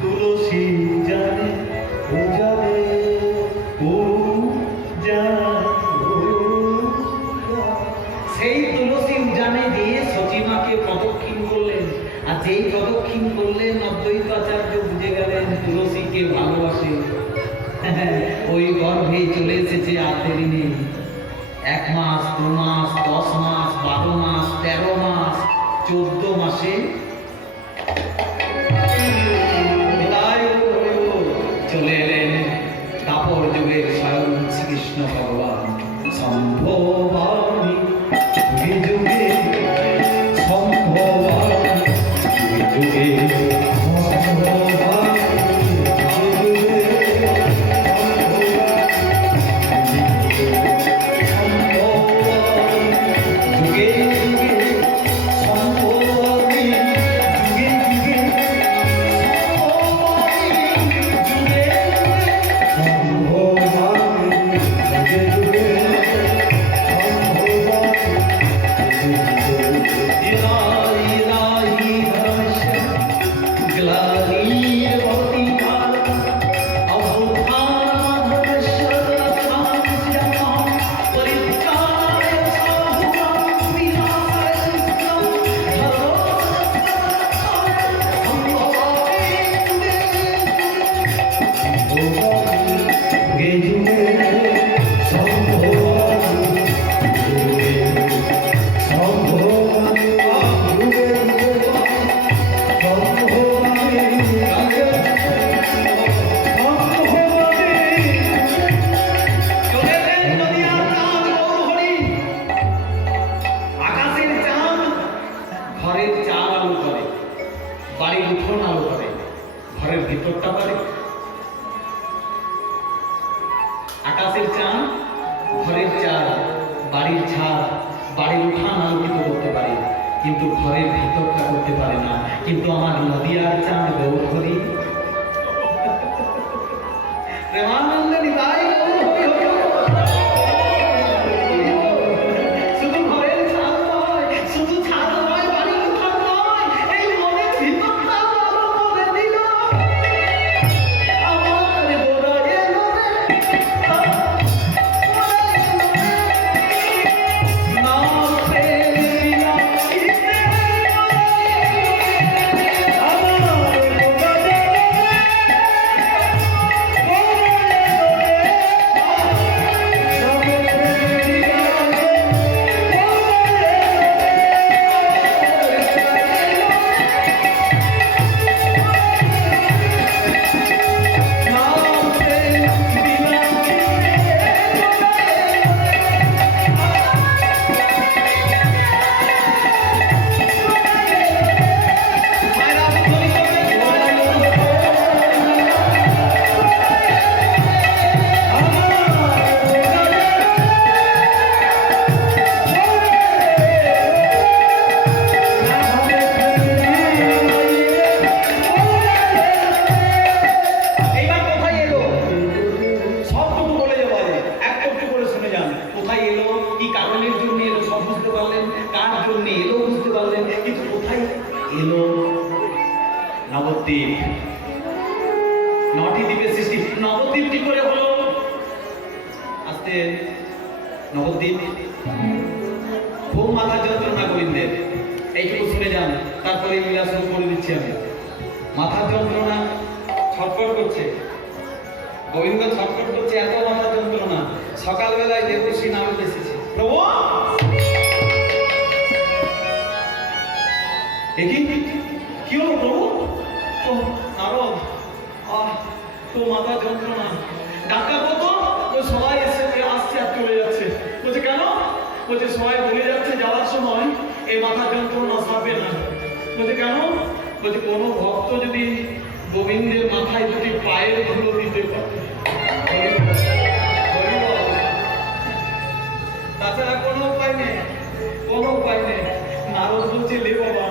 তুলসী জানে পূজানে পূজা। সেই তুলসী উজানে দিয়ে সচিমাকে প্রদক্ষিণ করলেন। আর যেই প্রদক্ষিণ করলেন অদ্বৈতাচার্য বুঝে গেলেন তুলসীকে ভালোবাসে। ওই গর্ভে চলে এসেছে আর দেরি নেই। 1 মাস, 2 মাস, 10 মাস, 12 মাস, 13 মাস, 14 মাসে চলে এলেন তাপর যুগের স্বয়ং শ্রীকৃষ্ণ ভগবান। সম্ভবামি যুগে সম্ভবামি যুগে আকাশের চাঁদ, ঘরের চাল, বাড়ির ছাদ, বাড়ির উঠান আলোকিত করতে পারে, কিন্তু ঘরের ভিতরটা করতে পারে না। কিন্তু আমার নদিয়ার চাঁদ গৌর হরি। প্রেমানন্দে নিতাই গৌর হরি হরি। শুধু ঘরের ছাদ নয়, শুধু ছাদ নয়, বাড়ির উঠান নয়, এই মনের ভিতরটা আলো করে দিল। আমার গোড়া এলো নটি দ্বীপের সৃষ্টি, নবদ্বীপটি করে হলো। আজকে নবদ্বীপ খুব মাথা যন্ত্রণা গোবিন্দের, এইটুকু শুনে যান, তারপরে লীলা শুরু করে দিচ্ছি আমি। মাথার যন্ত্রণা, ছটফট করছে গোবিন্দ, ছটফট করছে, এত মাথার যন্ত্রণা। সকালবেলায় দেবশ্রী নারদ এসেছে, প্রভু কি হলো প্রভু? ও নারদ, তো মাথা যন্ত্রণা, ডাক্তার কত? সবাই এসে আসছে আর চলে যাচ্ছে। বলছে কেন? বলছে সবাই বলে যাচ্ছে যাওয়ার সময় এই মাথা যন্ত্রণা সারবে না। বলছে কেন? বলছে কোনো ভক্ত যদি গোবিন্দের মাথায় যদি পায়ের ধুলো দিতে পারে, তাছাড়া কোনো উপায় নেই, কোনো উপায় নেই। নারদ বলছে লে বাবা,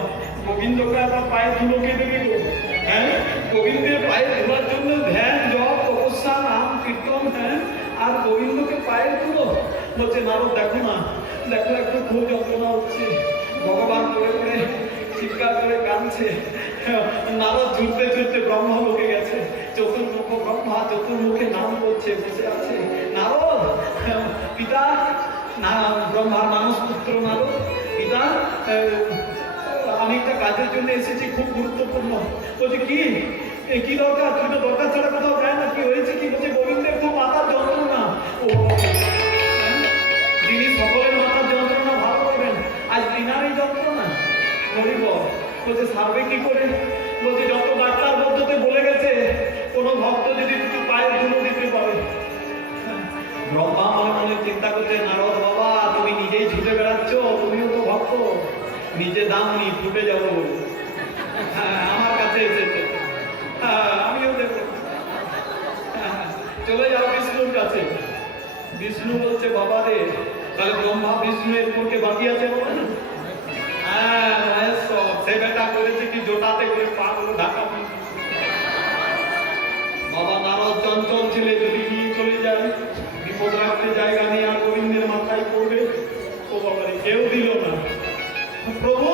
গোবিন্দকে আবার পায়ের ধুলো কে দেবে গো? হ্যাঁ, গোবিন্দের পায়ের ধোয়ার জন্য ধ্যান, জপ, তপস্যা, নাম কীর্তন, হ্যাঁ, আর গোবিন্দকে পায়ের ধুলো? বলছে নারদ দেখো না, দেখো একটু খুব যন্ত্রণা হচ্ছে, ভগবান করে করে চিৎকার করে কাঁদছে। নারদ ছুটতে ছুটতে ব্রহ্মলোকে গেছে, চতুর্মুখ ব্রহ্মা চতুর্মুখে নাম করছে, বসে আছে। নারদ, পিতা, না ব্রহ্মার মানস পুত্র নারদ, পিতা আমি একটা কাজের জন্য এসেছি, খুব গুরুত্বপূর্ণ। বলছে কি দরকার? তুই তো দরকার ছাড়া কোথাও যায় না, কি হয়েছে কি? বলছে গোবিন্দের খুব মাথার যন্ত্রণা। ও যিনি সকলের মাথার যন্ত্রণা ভালো করবেন, আজ বিনারই যন্ত্রণা গরিব। বলছে সারবে কি করে? বলছে যত ডাক্তার পদ্ধতি বলে গেছে, কোনো ভক্ত যদি দুটো পায়ের ধুলো দিতে পারে। ব্রহ্মা মনে মনে চিন্তা করছে, নারদ বাবা তুমি নিজেই ছুটে বেড়াচ্ছ, তুমিও তো ভক্ত, নিজে দাম নি ফুটে যাবো, আমার কাছে এসেছে, আমিও দেব, চলে যাও বিষ্ণুর কাছে। বিষ্ণু বলছে বাবা রে, তাহলে ব্রহ্মা বিষ্ণু এর পক্ষে বাকি আছে? হ্যাঁ, সে বেটা করেছে কি জোটাতে করে পাগুলো ঢাকা। বাবা নারদ চঞ্চল ছেলে, যদি নিয়ে চলে যায়, বিপদ রাখতে জায়গা নেই, আর গোবিন্দের মাথায় পড়বে। ও বাবা রে, কেউ দিল না। প্রভু,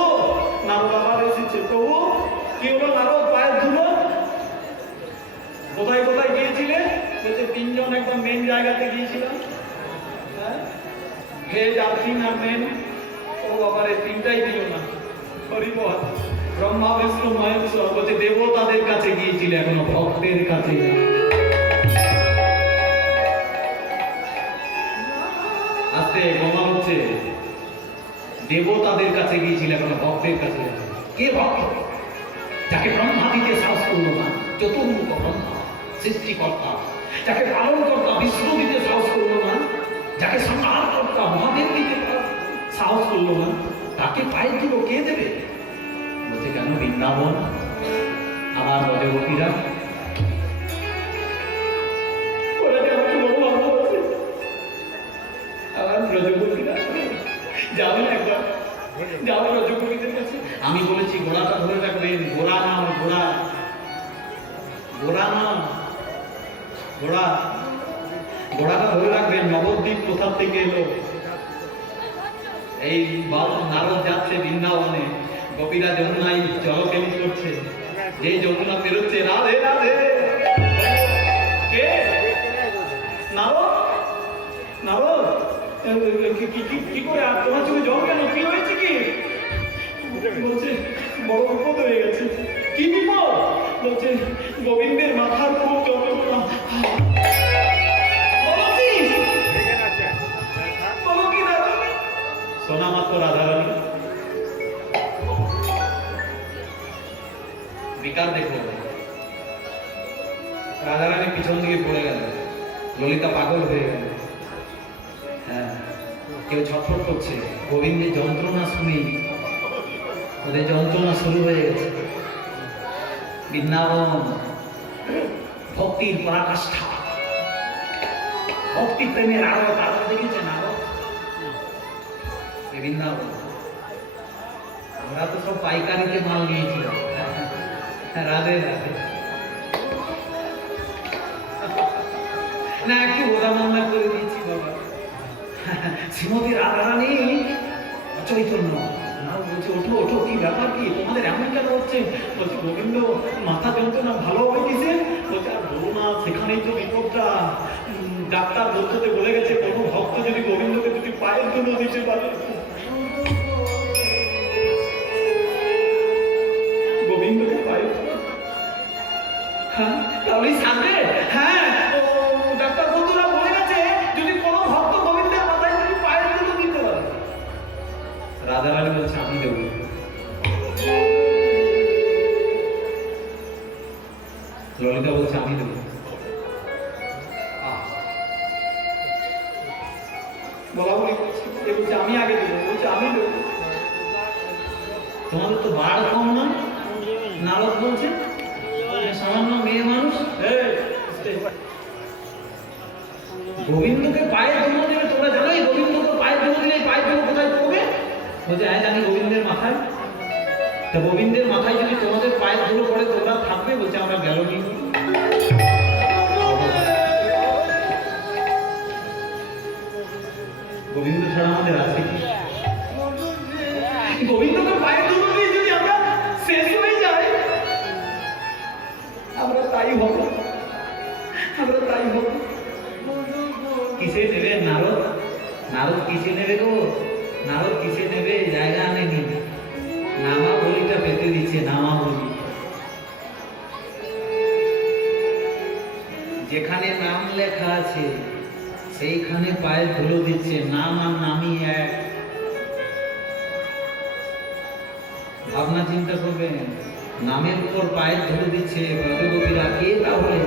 নারদ আবার এসেছে। প্রভু কি হলো? নারদ পায়ের ধুলো। কোথায় কোথায় গিয়েছিলে? বলছে তিনজন একদম মেন জায়গাতে গিয়েছিলাম, ভেজ আর তিন আর মেন। ও বাবা রে, তিনটাই দিল না। হরিবল, ব্রহ্মা বিষ্ণু মহেশ্বর। বলছে দেবতাদের কাছে গিয়েছিলে, এখনো ভক্তের কাছে। আস্তে বোমা হচ্ছে, দেবতাদের কাছে গিয়েছিল, এখনো ভক্তের কাছে। কে ভক্ত? যাকে ব্রহ্মা দিতে সাহস করলো না, চতুর্মুখ ব্রহ্মা সৃষ্টিকর্তা, যাকে পালন কর্তা বিষ্ণু দিতে সাহস করলো না, যাকে সংহার কর্তা মহাদেব দিতে সাহস করলো না, তাকে পায়ে দিল কে দেবে? বলছে কেন? বৃন্দাবন, আমার রজগোপীরা। আমি বলেছি ঘোড়াটা ধরে রাখবেন, ঘোড়া নাম, ঘোড়া, ঘোড়া নাম, ঘোড়া, ঘোড়াটা ধরে রাখবেন। নবদ্বীপ কোথা থেকে এলো? এই নারদ যাচ্ছে বৃন্দাবনে, গোপীরা যমুনায় জলকেলি করছে, যে যমুনা পেরোচ্ছে, রাধে রাধে। কে? নারদ, নারদ কি করে? আর তোমার চোখে জল কেন? কি হয়েছে কি? বলছে বড় বিপদ হয়ে গেছে। কি বিপদ? বলছে গোবিন্দের মাথার খুব যন্ত্রণা। সোনা মাত্র রাধারানী। বিকার দেখো, রাধারানী পিছন দিকে পড়ে গেল, ললিতা পাগল হয়ে গেল। হ্যাঁ, কেউ ছটফট করছে, গোবিন্দের যন্ত্রণা শুনেই ওদের যন্ত্রণা শুরু হয়ে গেছে। বৃন্দাবন ভক্তির পরাকাষ্ঠা, ভক্তি প্রেমের আরো তারা দেখেছেন। আরো বৃন্দাবন, আমরা তো সব পাইকারিতে মাল নিয়েছিলাম। রাধে রাধে। না, একটু ওরা মামলা করে দিয়েছি বাবা। শ্রীমতী রাধারানী চৈতন্য নারদ বলছে ওঠো ওঠো, কি ব্যাপার, কি তোমাদের এমন কেন হচ্ছে? বলছে গোবিন্দ মাথা যন্ত্রণা ভালো হবে কিসে? বলছে আর বলো না, সেখানেই তো বিপদটা। ডাক্তার বলতে বলে গেছে কোনো ভক্ত যদি গোবিন্দকে দুটি পায়ের ধুলো দিতে পারে, গোবিন্দকে পায়ের ধুলো, হ্যাঁ তাহলেই থাকবে। হ্যাঁ, ও ডাক্তার বন্ধুরা বলে গেছে যদি কোনো ভক্ত গোবিন্দের মাথায় যদি পায়ের ধুলো দিতে পারে। রাধারানী বলছে আমি দেবো। ললিতা বলছে আমি দেবো। বলা বলি বলছে আমি আগে দেবো, বলছে আমি দেবো। তোমাদের তো বাড় কম না? নারদ বলছে সামান্য মেয়ে মানুষ, গোবিন্দকে পায়ে ধুলো দেবে, তোমরা জানো এই গোবিন্দকে পায়ে ধুলো দিলে পায়ে ধুলো কোথায় পড়বে? বলছে হ্যাঁ জানি, গোবিন্দের মাথায়। তা গোবিন্দের মাথায় যদি তোমাদের পায়ের ধুলো পড়ে তোমরা থাকবে? বলছে আমরা গেল নি। গোবিন্দ ছাড়া আমাদের আছে কি? গোবিন্দকে পায়ের ধুলো দিয়ে যদি আমরা শেষ হয়ে যাই, আমরা তাই হব, আমরা তাই হব। কিসে নেবে নারদ? নারদ কিসে নেবে গো? নারদ কিসে নেবে? জায়গা আনেনি, নামা বলিটা পেতে দিচ্ছে, নামা বলি। যেখানে নাম লেখা আছে সেইখানে পায়ের ধুলো দিচ্ছে, নাম আর নামই এক। ভাবনা চিন্তা করবেন, নামের উপর পায়ের ধুলো দিচ্ছে ব্রজগোপীরা কে? তাহলে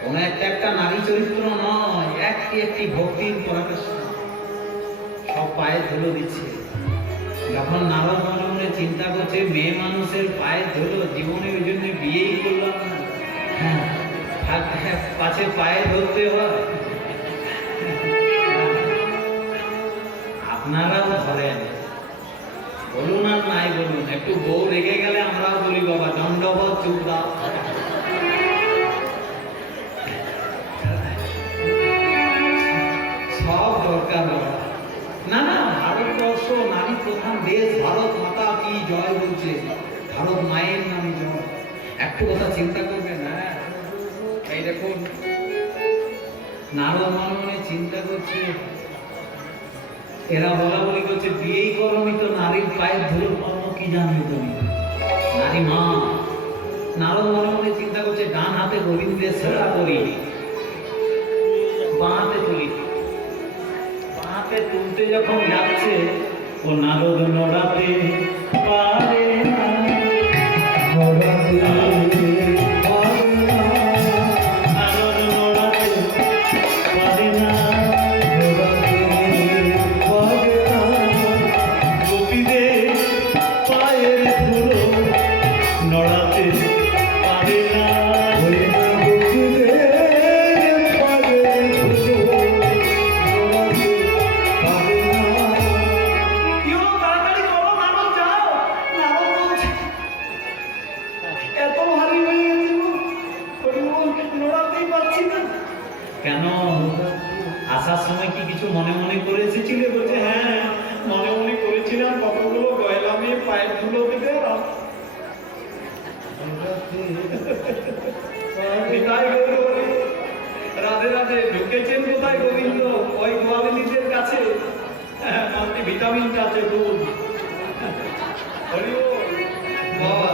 কোন একটা নারী চরিত্র নয়, একটি একটি ভক্তির পরাকাশ, সব পায়ের ধুলো দিচ্ছে। যখন নারদ মনে মনে চিন্তা করছে মেয়ে মানুষের পায়ের ধুলো, জীবনে ওই জন্য বিয়েই করলাম না, পাছে পায়ে ধরতে হয়। আপনারাও ধরেন, বলুন আর নাই বলুন, একটু বউ রেগে গেলে আমরাও বলি বাবা দণ্ডবত চুপ দাও। সব দরকার না। না, ভারতবর্ষ নারী প্রধান দেশ, ভারত মাতা কি জয় বলছে, ভারত মায়ের নামে জয়। একটু কথা চিন্তা করবেন। হ্যাঁ এই দেখুন, নারদ মনে মনে চিন্তা করছে, এরা বলা বলি করছে বিয়েই করনি তো নারীর পায়ের ধুলো কর্ম কি জানবে তুমি, নারী মা। নারদ মনে মনে চিন্তা করছে ডান হাতে গোবিন্দের সেবা করি, বাঁ হাতে তুলি। বাঁ হাতে তুলতে যখন যাচ্ছে, ও নারদ নড়াতে পারে না, নড়াতে পারে না, নারদ নড়াতে পারে না, নড়াতে পারে না, গোপীদের পায়ের ধুলো নড়াতে পারে না, গোপীদের পায়ের ধুলো নড়াতে পারে না। ইয়ো তাড়াতাড়ি করো, নারদ যাও। নারদ বলছে এত ভারী হয়ে গেছে নড়াতেই পারছি না। কেন আসার সময় কি কিছু মনে মনে করে এসেছিলে? বলছে হ্যাঁ মনে মনে করেছিলাম কতগুলো গয়লা মেয়ে পায়ের ধুলো দিতে। রাধে রাধে। ঢুকেছেন কোথায় গোবিন্দ? ওই গোয়ালিনীদের কাছে, মাল্টি ভিটামিনটা আছে দুধ। বাবা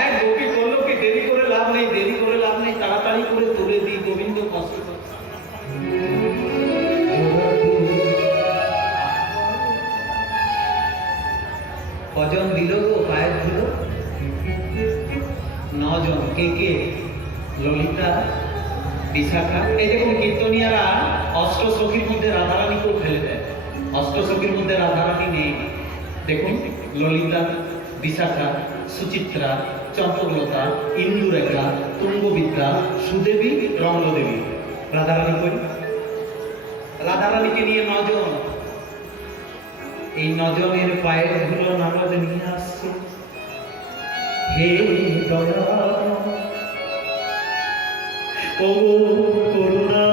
এক গোপী বললো কি দেরি করে লাভ নেই, দেরি করে লাভ নেই, তাড়াতাড়ি করে তুলে দিই, গোবিন্দ কষ্ট করছে। কজন দিল গো পায়ের ধুলো? 9 জন। কে কে? ললিতা, বিশাখা। এই দেখুন কীর্তনিয়ারা অষ্টসখীর মধ্যে রাধারানীকেও ফেলে দেয়। অষ্টসখীর মধ্যে রাধারানী নেই। দেখুন ললিতা, বিশাখা, সুচিত্রা, চম্পকলতা, ইন্দুরেখা, তুঙ্গবিদ্যা, সুদেবী, রঙ্গদেবী। রাধারানী কই? রাধারানীকে নিয়ে 9 জন। এই 9 জনের পায়ের ধুলো নারদ নিয়ে আসছে। হে দয়া ও করুণা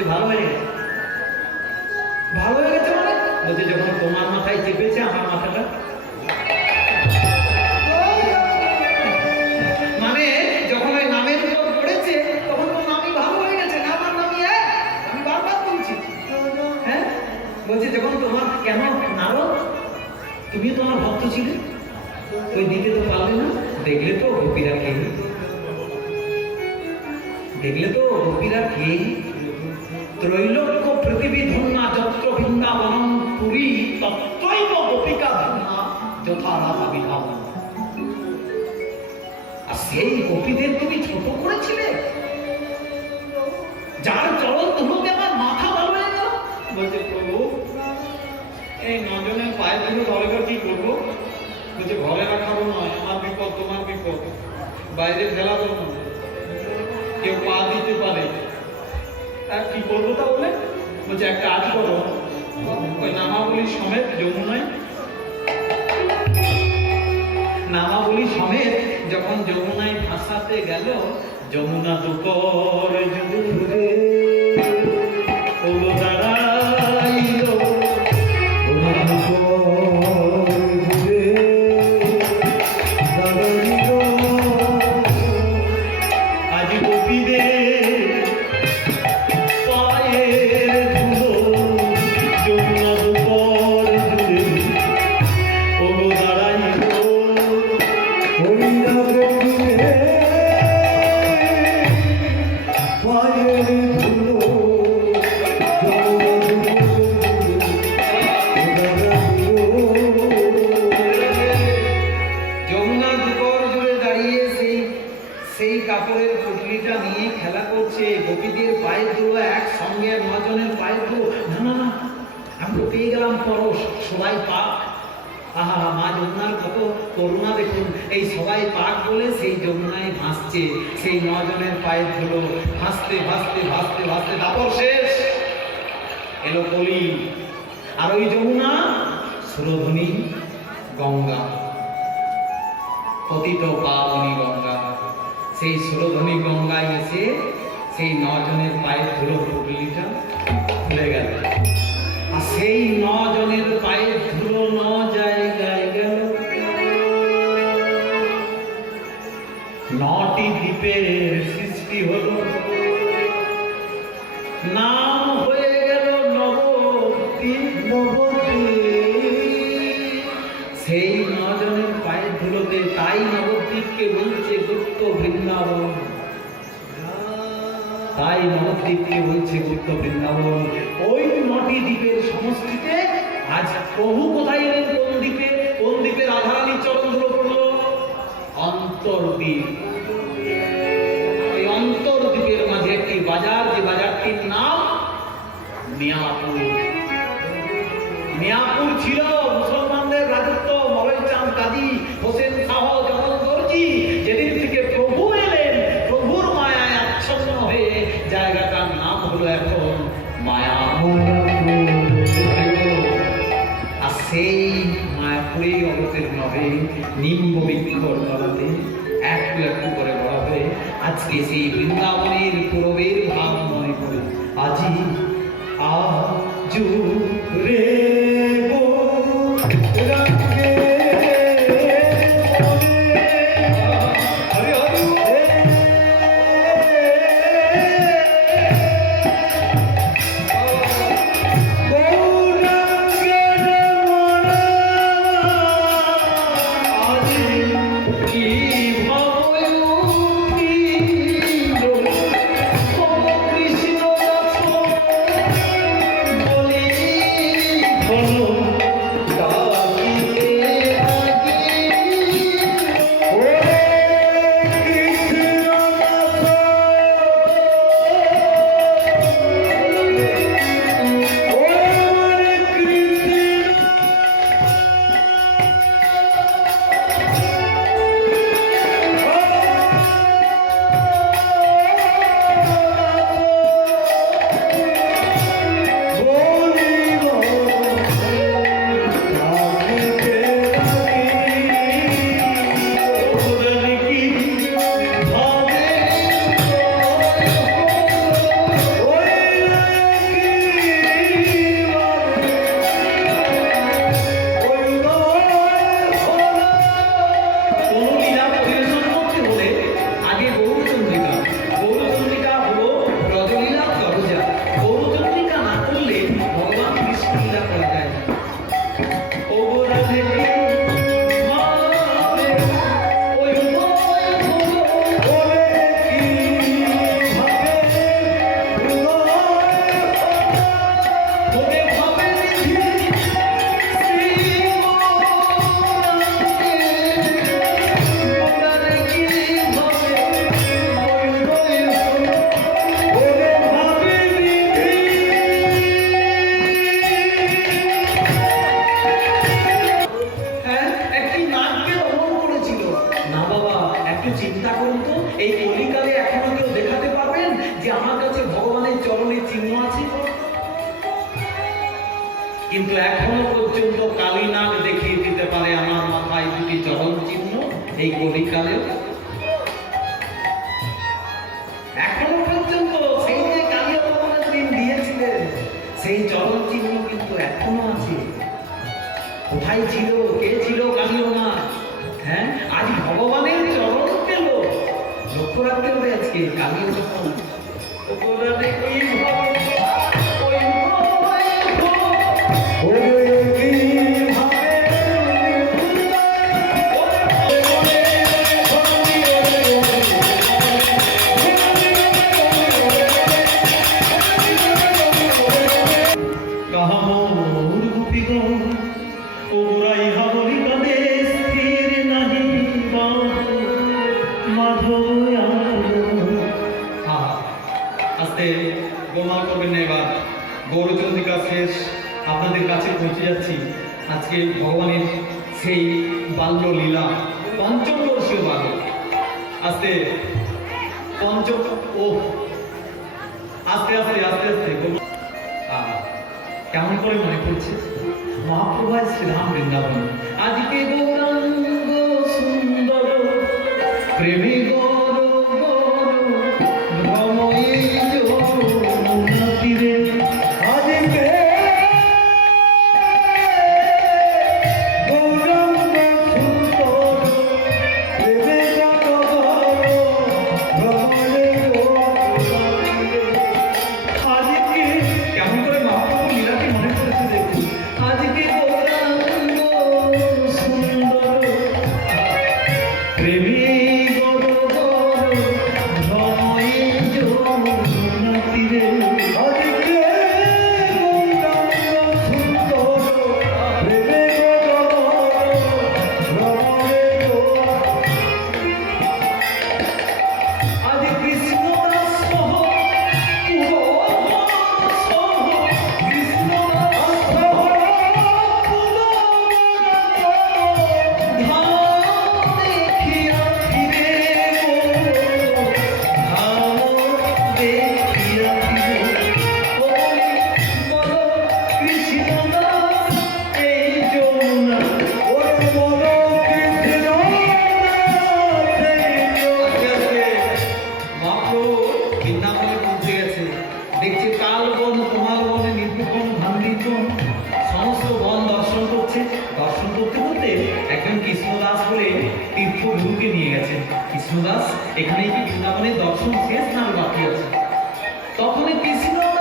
বলছে ভালো হয়ে গেছে। ভালো হয়ে গেছে মানে? বলছে যখন তোমার মাথায় চেপেছে আমার মাথাটা, মানে যখন ওই নামের উপর পড়েছে তখন তো নামই ভালো হয়ে গেছে। না আমার নামই এক, আমি বারবার বলছি। হ্যাঁ বলছে যখন তোমার কেন নারদ তুমি তো আমার ভক্ত ছিলে, ওই দিতে তো পারলে না, দেখলে তো গোপীরা কে, দেখলে তো গোপীরা কে, ত্রৈলোক্য পৃথিবী ধন্যা যত্র বৃন্দাবনম পুরী তত্রৈব গোপিকা ধন্যা যথা রাধা বিধান। আর সেই গোপীদের তুমি ছোট করেছিলে, যার চরণ ধুলোতে আমার মাথা ভালো হয়ে গেল। বলছে প্রভু এই নজনের পায়ে ধুলো ঘরে ঘর কি করবো? বলছে ঘরে রাখারও নয়, আমার বিপদ তোমার বিপদ, বাইরে ফেলা তো নয়, কেউ পা দিতে পারে। আর কি করবো তাহলে? বলছে একটা কাজ করো, ওই নামাবলী সমেত যমুনায়, নামাবলী সমেত যখন যমুনায় ভাসাতে গেল, যমুনা দুপর জুড়ে ওলো দাঁড়াইল, আজ গোপীদের পায়ের ধুলো যমুনা দুপর জুড়ে ওলো দাঁড়াইল। যমুনা দুপর জুড়ে দাঁড়িয়ে সেই কাপড়ের পুটলিটা নিয়ে খেলা করছে। গোপীদের পায়ের ধুলো একসঙ্গে, নজনের পায়ের ধুলো। না না না, আমি তো পেয়ে গেলাম পরশ, সবাই পাক। আহা মা যমুনার কত করুণা দেখুন, এই সবাই পাক বলে সেই যমুনায় ভাসছে, সেই নজনের পায়ের ধুলো ভাসতে ভাসতে ভাসতে ভাসতে তারপর শেষ এলো কলি। আর ওই যমুনা সুরধুনী গঙ্গা, পতিত পাবনী গঙ্গা। সেই সুরধুনী গঙ্গায় এসে সেই নজনের পায়ের ধুলো পুটলিটা খুলে গেল। আর সেই নজনের পায়ের ধুলো ন জায়গায় গেল, নটি দ্বীপের সৃষ্টি হলো, নাম হয়ে গেল নবদ্বীপ। সেই নজনের পায়ের ধুলোতে, তাই নবদ্বীপকে বলছে গুপ্ত বৃন্দাবন, তাই নবদ্বীপকে বলছে গুপ্ত বৃন্দাবন। ওই নটি দ্বীপের সমষ্টিতে আজ প্রভু কোথায় এলেন? কোন দ্বীপে? কোন দ্বীপে রাধারানীর চরণ ধুলো পড়লো? অন্তর্দ্বীপ। এই অন্তর্দ্বীপের মাঝে একটি বাজার, যে বাজারটির নাম মিয়াপুর। মিয়াপুর ছিল মুসলমানদের রাজত্ব, মলয় চাঁদ কাজী, হোসেন শাহ জগৎ দর্জি। যেদিন থেকে প্রভু এলেন, প্রভুর মায়ায় আচ্ছন্ন হয়ে জায়গাটার নাম হলো এখন মায়াপুর। আর সেই মায়াপুরেই অবতীর্ণ হয়ে নিম্ব বৃক্ষর তলাতে একটু একটু করে বড় হয়ে আজকে সেই বৃন্দাবনের পূরবের ভাব মনে করে আজি আজু রে কৃষ্ণ কিন্তু এখনো পর্যন্ত কালীনাগ দেখিয়ে দিতে পারে আমার মাথায় দুটি চরণ চিহ্ন এই কলিকালেও। এখনো পর্যন্ত সেই যে কালী অবতারের দিন দিয়েছিলেন সেই চরণ চিহ্ন কিন্তু এখনো আছে। কোথায় ছিল, কে ছিল কালী মা? হ্যাঁ, আজ ভগবানের চরণ পেল। লক্ষ্য রাখতে হবে আজকে কালী যখন ওপরানে কি ভাব ওই গোমাল করবেন না। এবার গৌরচন্দ্রিকা শেষ, আপনাদের কাছে পৌঁছে যাচ্ছি। আজকে ভগবানের সেই বাল্য লীলা, পঞ্চম বর্ষীয় বালক। আস্তে পঞ্চম ও আস্তে আস্তে আস্তে আস্তে কেমন করে মনে পড়ছে মহাপ্রভু শ্রীরাম বৃন্দাবন। আজকে গৌরাঙ্গ সুন্দর প্রেমী তীর্থগুরুকে নিয়ে গেছেন। কৃষ্ণদাস এখানে কি বৃন্দাবনের দর্শন শেষ না বাকি আছে? তখনই কৃষ্ণদাস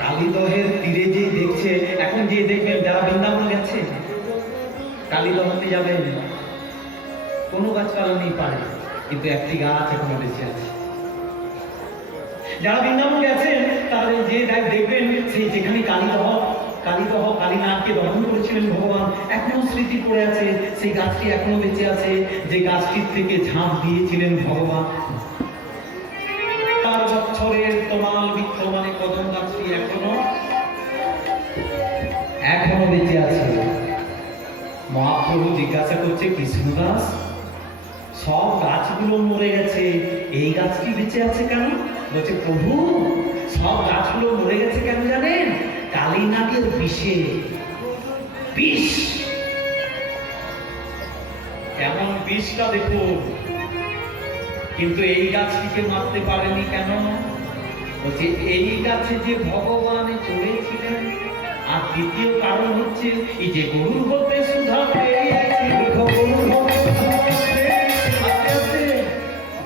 কালীদহের তীরে যে দেখছে, এখন যে দেখবেন যারা বৃন্দাবন গেছে কালীদহতে যাবেন, কোনো গাছপালা নেই পারে, কিন্তু একটি গাছ এখনো বেঁচে আছে। যারা বৃন্দাবন গেছেন তারা যে দেখবেন সেই যেখানে কালীনাথকে দহন করেছিলেন ভগবান, এখনো স্মৃতি পড়ে আছে, সেই গাছটি এখনো বেঁচে আছে, যে গাছটির থেকে ঝাঁপ দিয়েছিলেন ভগবান। তার বছরের তমাল বৃক্ষ মানে কদম গাছটি এখনো বেঁচে আছে। মহাপ্রভু জিজ্ঞাসা করছে, কৃষ্ণদাস সব গাছগুলো মরে গেছে, এই গাছটি বেঁচে আছে কেন? বলছে প্রভু, সব গাছগুলো মরে গেছে কেন জানেন? কালী নাগের বিষে। বিষ কেমন বিষটা দেখুন। কিন্তু এই গাছটিকে মারতে পারেনি কেন? বলছে এই গাছে যে ভগবান চড়েছিলেন। আর দ্বিতীয় কারণ হচ্ছে এই যে গরুর হতে সুধা পেয়েছি,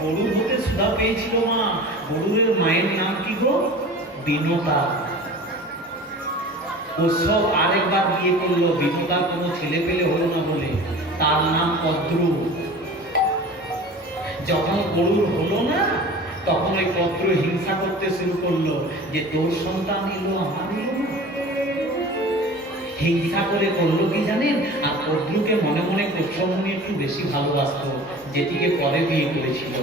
গরুর হতে সুধা পেয়েছিল মা। গরুরের মায়ের নাম কি গো? বিনোদা। ওসব আরেকবার বিয়ে করলো, বিনোদার কোনো ছেলে পেলে হলো না বলে, তার নাম পদ্র। যখন গরুর হলো না, তখন ওই পদ্র হিংসা করতে শুরু করলো যে তোর সন্তান এলো, আমার এলো না। হিংসা করে করলো কি জানেন? আর পদ্রকে মনে মনে কৌশলমণি একটু বেশি ভালোবাসতো, যেটিকে পরে বিয়ে করেছিল।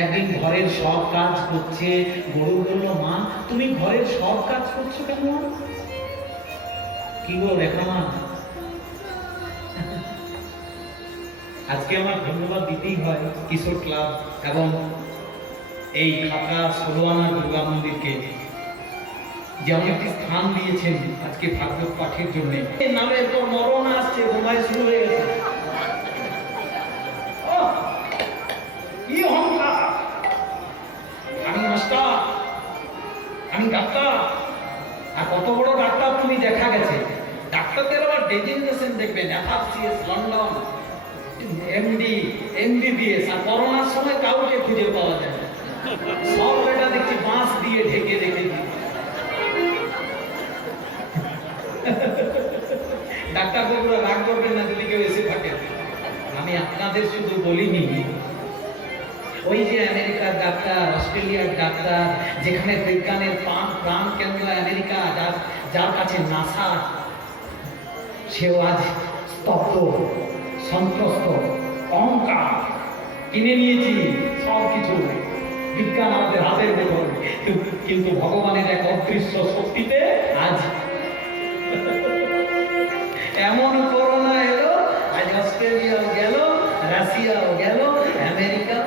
একদিন ঘরের সব কাজ করছে, গরু বলল, মা তুমি ঘরের সব কাজ করছো কেন? কি গো রেখা মা, আজকে আমার ধন্যবাদ দিতেই হয় কিশোর ক্লাব এবং এই খাতা 16 আনা দুর্গা মন্দিরকে, যেমন একটি স্থান দিয়েছেন আজকে ভাগবত পাঠের জন্য। নামের পর মরণ আসছে, বোমাই শুরু হয়ে গেছে। কি অহংকার! আমি মাস্টার, আমি ডাক্তার। আর কত বড় ডাক্তার তুমি দেখা গেছে। ডাক্তারদের আবার ডেজিগনেশন দেখবেন, এফআরসিএস লন্ডন, এমডি, এমবিবিএস। আর করোনার সময় কাউকে খুঁজে পাওয়া যায় না। সব বেটা দেখছি বাঁশ দিয়ে ঢেকে রেখেছি। ডাক্তার বাবুরা রাগ করবেন না যদি কেউ এসে থাকে। আমি আপনাদের শুধু বলিনি, ওই যে আমেরিকার ডাক্তার, অস্ট্রেলিয়ার ডাক্তার, যেখানে বিজ্ঞানের প্রাণ কেন্দ্র আমেরিকা, যার কাছে নাসা, সেও আজ স্তব্ধ, সন্ত্রস্ত, অহংকার। কিনে নিয়েছি সব কিছু, বিজ্ঞান আমাদের হাতের ভেতর, কিন্তু ভগবানের এক অদৃশ্য শক্তিতে আজ এমন করোনা এলো, আজ অস্ট্রেলিয়াও গেল, রাশিয়াও গেল, আমেরিকা,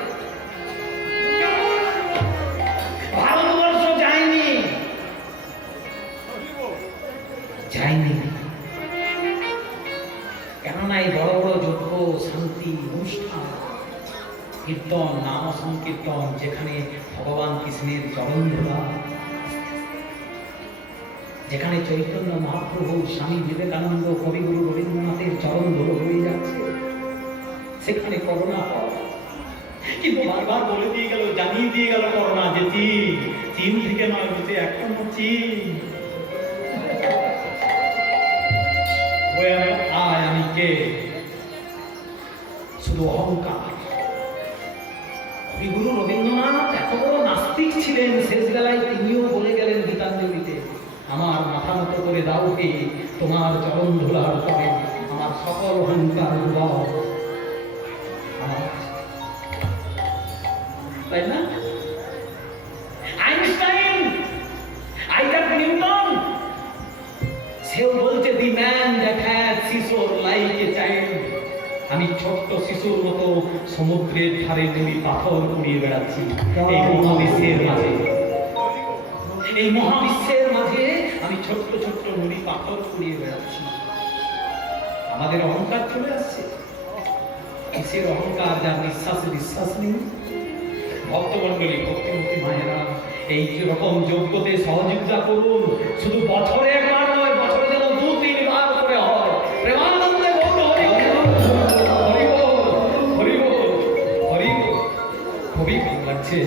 ভারতবর্ষ যায়নি। কেননা এই বড় বড় যজ্ঞ, শান্তি, অনুষ্ঠান, কীর্তন, নাম সংকীর্তন, যেখানে ভগবান কৃষ্ণের চরণ ধরা, যেখানে চৈতন্য মহাপ্রভু, স্বামী বিবেকানন্দ, কবিগুরু রবীন্দ্রনাথের চরণ ধরে হয়ে যাচ্ছে, সেখানে করোনা হয়। কিন্তু বারবার বলে দিয়ে গেল, জানিয়ে দিয়ে গেল করোনা যে চীন থেকে নয়, বলছে এখনো চীন। আমি কে? শুধু অহংকার। কবিগুরু রবীন্দ্রনাথ এত বড় নাস্তিক ছিলেন, শেষ বেলায় তিনিও বলে গেলেন গীতাঞ্জলিতে, আমার মাথা মতো করে দাও হে, তোমার চরণ ধুলার পরে আমার সকল অহংকার দাও। তাই না? আইনস্টাইন, আইজাক নিউটন, সেও বলছে the man that had scissor like a child. আমি ছোট্ট শিশুর মতো সমুদ্রের ধারে নুড়ি পাথর কুড়িয়ে বেড়াচ্ছি এই মহাবিশ্বের মাঝে। এই মহাবিশ্বের মাঝে আমি ছোট্ট ছোট্ট নুড়ি পাথর কুড়িয়ে বেড়াচ্ছি। আমাদের অহংকার চলে আসছে। কিসের অহংকার? যার নিঃশ্বাসে বিশ্বাস নেই। ভক্তমন্ডলী, ভক্তিমতী মায়েরা, এই রকম যোগ্যতে সহযোগিতা করুন। শুধু বছরে একবার নয়, বছরে যেন 2-3 বার করে হয়। প্রেমানন্দে বলুন হরি বল, হরি বল, হরি বল, হরি বল। খুবই ভালো লাগছে,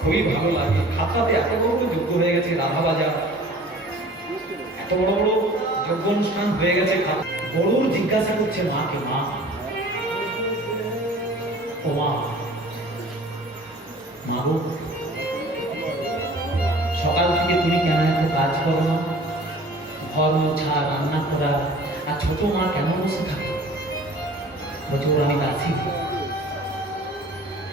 খুবই ভালো লাগে। খাতাতে এত বড় বড় যজ্ঞ হয়ে গেছে, রাধা বাজার, এত বড় বড় যজ্ঞ অনুষ্ঠান হয়ে গেছে। গরুর জিজ্ঞাসা করছে মাকে, মা, ও মা, মাগো, সকাল থেকে তুমি কেন এত কাজ করো না? ঘর মোছা, রান্না করা, আর ছোট মা কেন বসে থাকে? বলছে ওর আমি দাসী।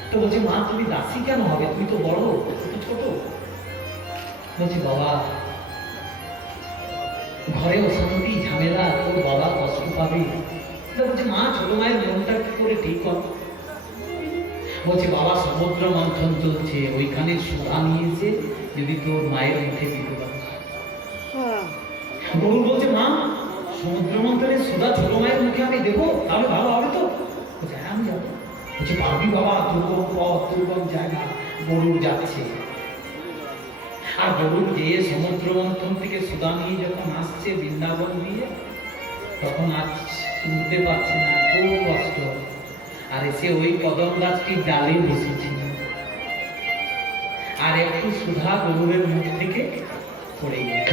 তো বলছে মা, তুমি দাসী কেন হবে? তুমি তো বড়, তুমি ছোট। বলছে বাবা, ঘরে অশান্তি, ঝামেলা, তোর বাবা কষ্ট পাবে, বলছে মা, ছোট মায়ের মনটা কি করে ঠিক হবে? বলছে বাবা, সমুদ্র মন্থন চলছে, ওইখানে সুধা নিয়েছে, যদি তোর মায়ের মুখে দিতে পারে। গরু বলছে মা, সমুদ্র মন্থনের সুধা ছোট মায়ের মুখে আমি দেবো, তাহলে ভালো হবে তো? বলছে হ্যাঁ আমি যাবো। বলছে পারবি বাবা? দুর্গম পথ, দুর্গম জায়গা, গরু যাচ্ছে। আর গরু যে সমুদ্র মন্থন থেকে সুধা নিয়ে যখন আসছে বৃন্দাবন দিয়ে, তখন আজ শুনতে পাচ্ছে না, খুব কষ্ট। আর এসে ওই কদম গাছটির ডালে বসেছিল, আর একটু সুধা গরুরের মুখ থেকে পড়ে গেল।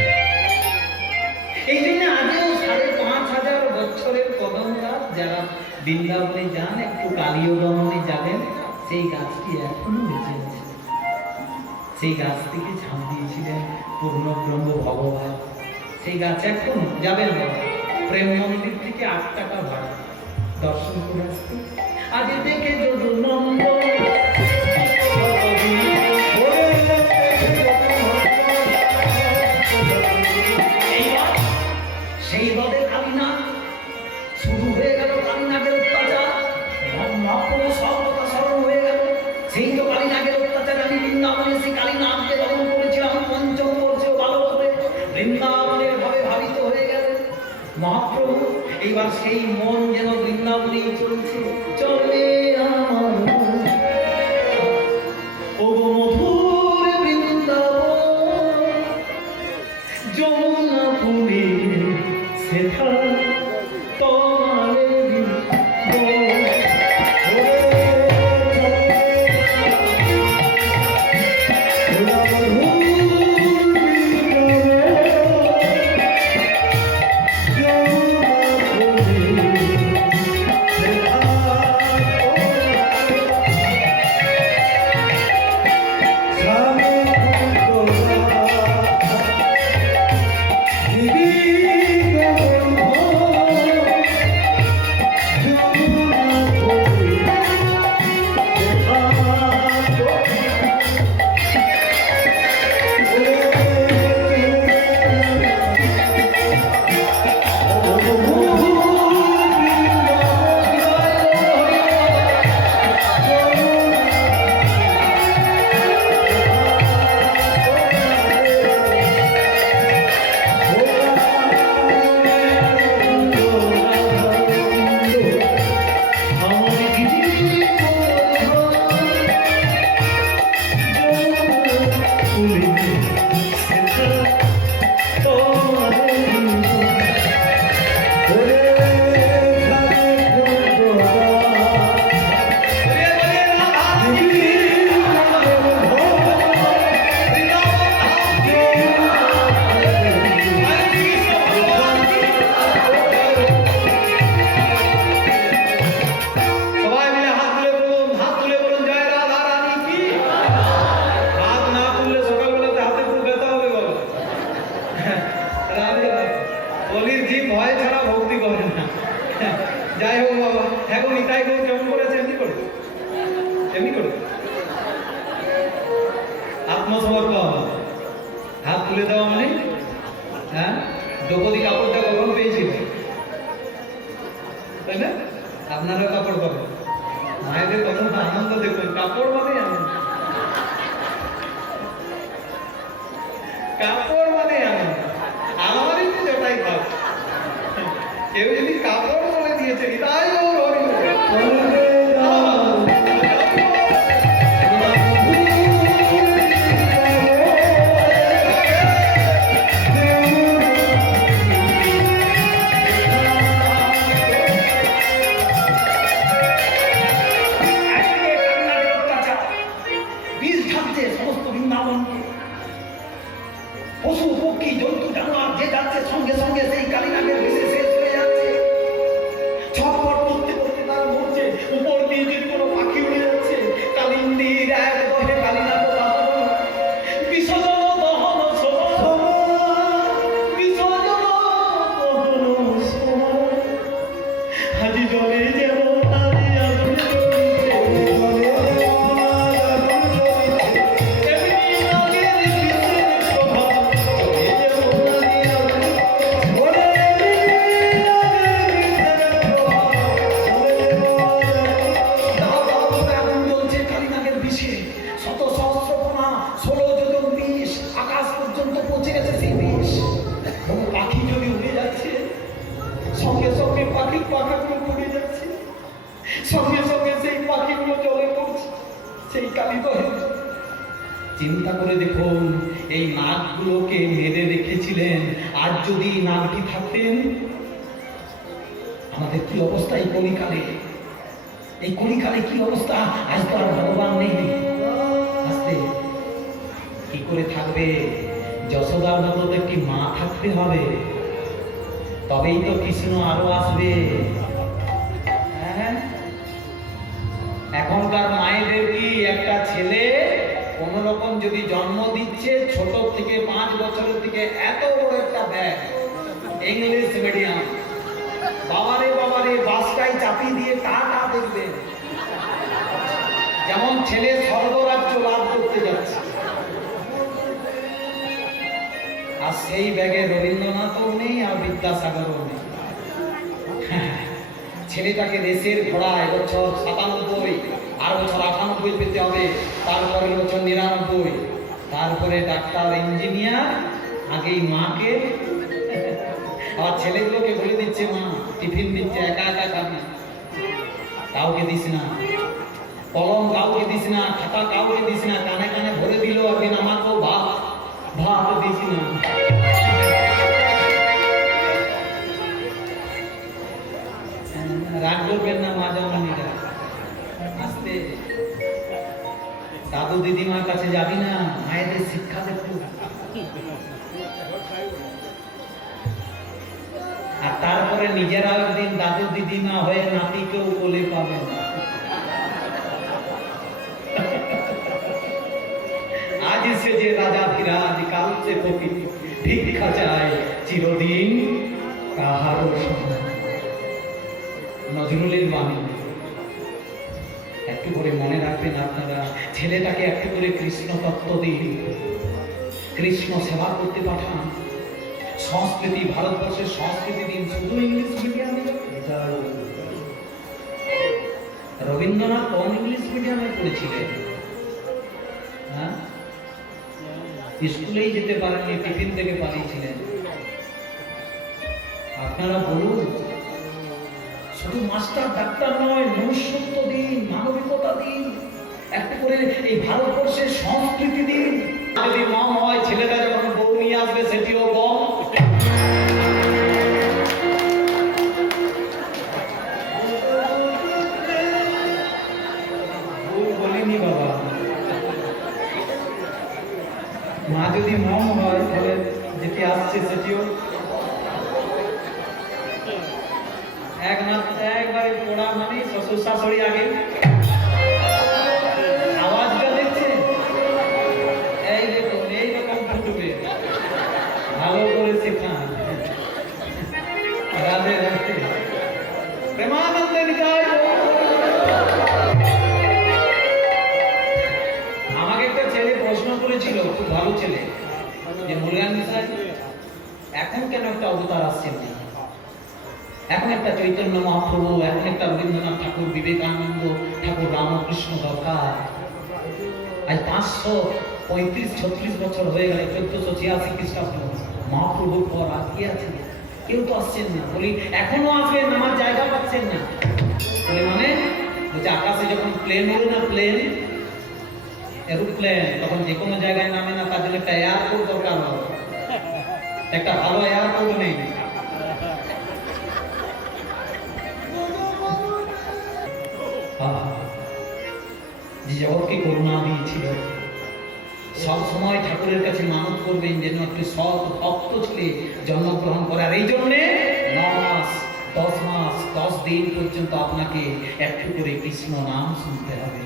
এই জন্য আজও 5,500 বছরের কদম গাছ, যারা বৃন্দাবনে যান, একটু কালীয় দমনে যাবেন, সেই গাছটি এখনো বেঁচে আছে। সেই গাছ থেকে ঝাঁপ দিয়েছিলেন পূর্ণব্রহ্ম ভগবান। সেই গাছ এখন যাবেন না, প্রেম মন্দির থেকে 8 টাকা ভাড়া, দর্শন করে আসতে। আজ দেখে যদি নন্দ সেই হ্রদে কালীনাগ শুরু হয়ে গেল, কালীনাগের অত্যাচার, মহাপ্রভু সব কথা স্মরণ হয়ে গেল। সেই তো কালীনাগের অত্যাচার আমি বৃন্দাবনে সেই কালীনাগকে দমন করেছিলাম, পঞ্চম বর্ষে ভালো করে বৃন্দাবনের ভাবে ভাবিত হয়ে গেল মহাপ্রভু। এইবার সেই মন যেন বৃন্দাবনেই চলছে, চলে আমার ও মধুর বৃন্দাবন, যমুনাপুরী সেথা তোমার আত্মসমর্পণ, হাত তুলে দেওয়া মানে, হ্যাঁ, দ্রৌপদী কাপড়টা কখন পেয়েছিল, তাই না? আপনারা কাপড় পাবেন, মায়েদের কত আনন্দ দেখবেন, কাপড় মানে আনন্দ, কাপড় মানে আনন্দ। আমারই তো যেটাই ভাব, কেউ যদি কাপড় বলে দিয়েছে, তাই পশু পক্ষী জন্তু জানোয়ার যে যাচ্ছে সঙ্গে সঙ্গে সেই কালীনাগের ভেসে শেষ হয়ে যাচ্ছে। ছটফট করতে করতে তারা মরছে, উপর দিয়ে যদি কোনো পাখি উড়ে যাচ্ছে। কালিন্দির এক দহে কালীনাগ বিসর্জন দহন বিসর্জন দহন হাজি জলে যেমন বিকালিত হয়ে। চিন্তা করে দেখুন, এই নাগগুলোকে মেরে রেখেছিলেন, আর যদি নাগটি থাকতেন আমাদের কি অবস্থা এই কলিকালে? এই কলিকালে কি অবস্থা? আজ তো আর ভগবান নেই, আসতে কি করে থাকবে? যশোদার মতো তো একটি মা থাকতে হবে, তবেই তো কৃষ্ণ আরো আসবে। হ্যাঁ, এখনকার মায়েদের কি একটা ছেলে কোন রকম যদি জন্ম দিচ্ছে, ছোট থেকে 5 বছরের থেকে এত বড় একটা ব্যাগ, ইংলিশ মিডিয়াম, বাবারে বাবারে বাসটাই চাপিয়ে দিয়ে টাটা দেখবে, যেমন ছেলে স্বর্গরাজ্য লাভ করতে যাচ্ছে। আর সেই ব্যাগে রবীন্দ্রনাথও নেই আর বিদ্যাসাগরও নেই। ছেলেটাকে দেশের ঘোড়া এবছর 97, আর বছর 98 পেতে হবে, তারপরে বছর 99, তারপরে ডাক্তার, ইঞ্জিনিয়ার। আগেই মাকে আর ছেলেগুলোকে বলে দিচ্ছে, মা টিফিন দিচ্ছে, একা একা খাবি, কাউকে দিস না, কলম কাউকে দিস না, খাতা কাউকে দিস না, কানে কানে ভরে দিল একদিন আমাকেও ভাত ভাত দিস না। রাগ করবেন না মা জননীরা, আস্তে। দাদু দিদিমার কাছে যাবি না, মায়েদের শিক্ষা দেখো। আর তারপরে নিজেরা একদিন দাদু দিদিমা হয়ে নাতিকেও কোলে পাবে না। আজ সে যে রাজা ধীরাজ, কাল সে ফকির, ভিক্ষা চায় চিরদিন কাহারও সমান। নজরুলের বাণী একটু করে মনে রাখবেন আপনারা। ছেলেটাকে একটু করে কৃষ্ণ তত্ত্ব দিন, কৃষ্ণ সেবা করতে পাঠান। সংস্কৃতি, ভারতবর্ষের সংস্কৃতি দিন, শুধু ইংলিশ মিডিয়ামে। রবীন্দ্রনাথ কোন ইংলিশ মিডিয়ামে পড়েছিলেন? হ্যাঁ, স্কুলেই যেতে পারেননি, টিফিন থেকে পাঠিয়েছিলেন। আপনারা বলুন, শুধু মাস্টার ডাক্তার নয়, মনুষ্যত্ব দিন, মানবিকতা দিন, একটু করে এই ভারতবর্ষের সংস্কৃতি দিন। যদি মম হয়, ছেলেটা যখন বউ নিয়ে আসবে সেটিও গম। বলিনি বাবা, মা যদি মম হয় তাহলে যেটি আসছে সেটিও একবারে পোড়া, মানে শ্বশুর শাশুড়ি আগে। আওয়াজটা দেখছে, এই দেখুন এইরকম ফুটবে, ভালো করে শেখান। রাধে রাধে, প্রেমানন্দে নিতাই। আমাকে একটা ছেলে প্রশ্ন করেছিল, খুব ভালো ছেলে, যে মুরগান মিশাই এখন কেন একটা অবতার আসছেন না? এখন একটা চৈতন্য মহাপ্রভু, এখন একটা রবীন্দ্রনাথ ঠাকুর, বিবেকানন্দ ঠাকুর, রামকৃষ্ণ দরকার। আজ 535-36 বছর হয়ে গেল, 1486 খ্রিস্টাব্দ, মহাপ্রভুর পর আর কি আছে? কেউ তো আসছেন না। বলি এখনো আসবেন, আমার জায়গা পাচ্ছেন না। বলে মানে? বলছে আকাশে যখন প্লেন হলো না, প্লেন এরোপ্লেন, তখন যে কোনো জায়গায় নামে না, তার জন্য একটা এয়ারপোর্ট দরকার হয়। একটা ভালো এয়ারপোর্ট নেই। যে জগৎকে করুণা দিয়েছিল, সব সময় ঠাকুরের কাছে মানত করবেন যেন একটি সৎ ভক্ত ছেলে জন্মগ্রহণ করে। আর এই জন্যে 9 মাস 10 মাস 10 দিন পর্যন্ত আপনাকে একটু করে কৃষ্ণ নাম শুনতে হবে।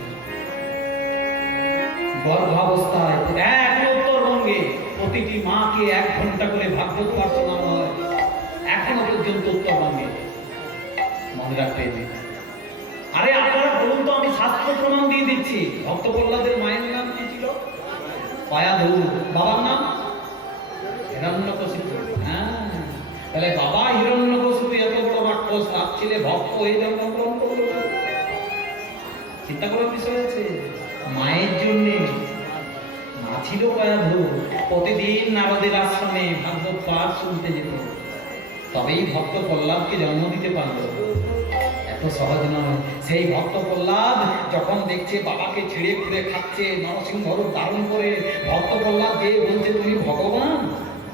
গর্ভাবস্থায় উত্তরবঙ্গে প্রতিটি মাকে 1 ঘন্টা করে ভাগবত পাঠ শোনানো হয়, এখনো পর্যন্ত উত্তরবঙ্গে। মনে রাখবেন। আরে আপনারা বলুন তো, আমি শাস্ত্র প্রমাণ দিয়ে দিচ্ছি। ভক্ত প্রহ্লাদের মায়ের নাম কি ছিল? পায়াধু। বাবার নাম হিরণ্যকশিপু। হ্যাঁ, তাহলে বাবা হিরণ্যকশিপু এত বড় রাক্ষস, তার ছেলে ভক্ত হয়ে জন্মগ্রহণ করলো। চিন্তা করার বিষয় আছে। মায়ের জন্য মা ছিল পায়াধু, প্রতিদিন নারদের আশ্রমে ভাগবত পাঠ শুনতে যেত, তবেই ভক্ত প্রহ্লাদকে জন্ম দিতে পারলো। এত তো সহজ নয়। সেই ভক্ত প্রহ্লাদ যখন দেখছে বাবাকে ছিঁড়ে খুঁড়ে খাচ্ছে নরসিংহ রূপ ধারণ করে, ভক্ত প্রহ্লাদ যে বলছে তুমি ভগবান,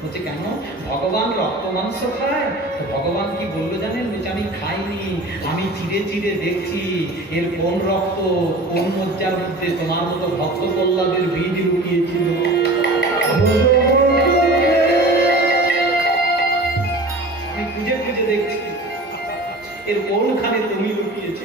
বলছে কেন? ভগবান রক্ত মাংস খায়? তো ভগবান কি বললো জানেন? বলছে আমি খাইনি, আমি চিড়ে চিড়ে দেখছি এর কোন রক্ত কোন মজ্জার মধ্যে তোমার মতো ভক্ত প্রহ্লাদের বীজ লুকিয়েছিল। আমি খুঁজে খুঁজে দেখছি এর কোনখানে তুমি লুকিয়েছে।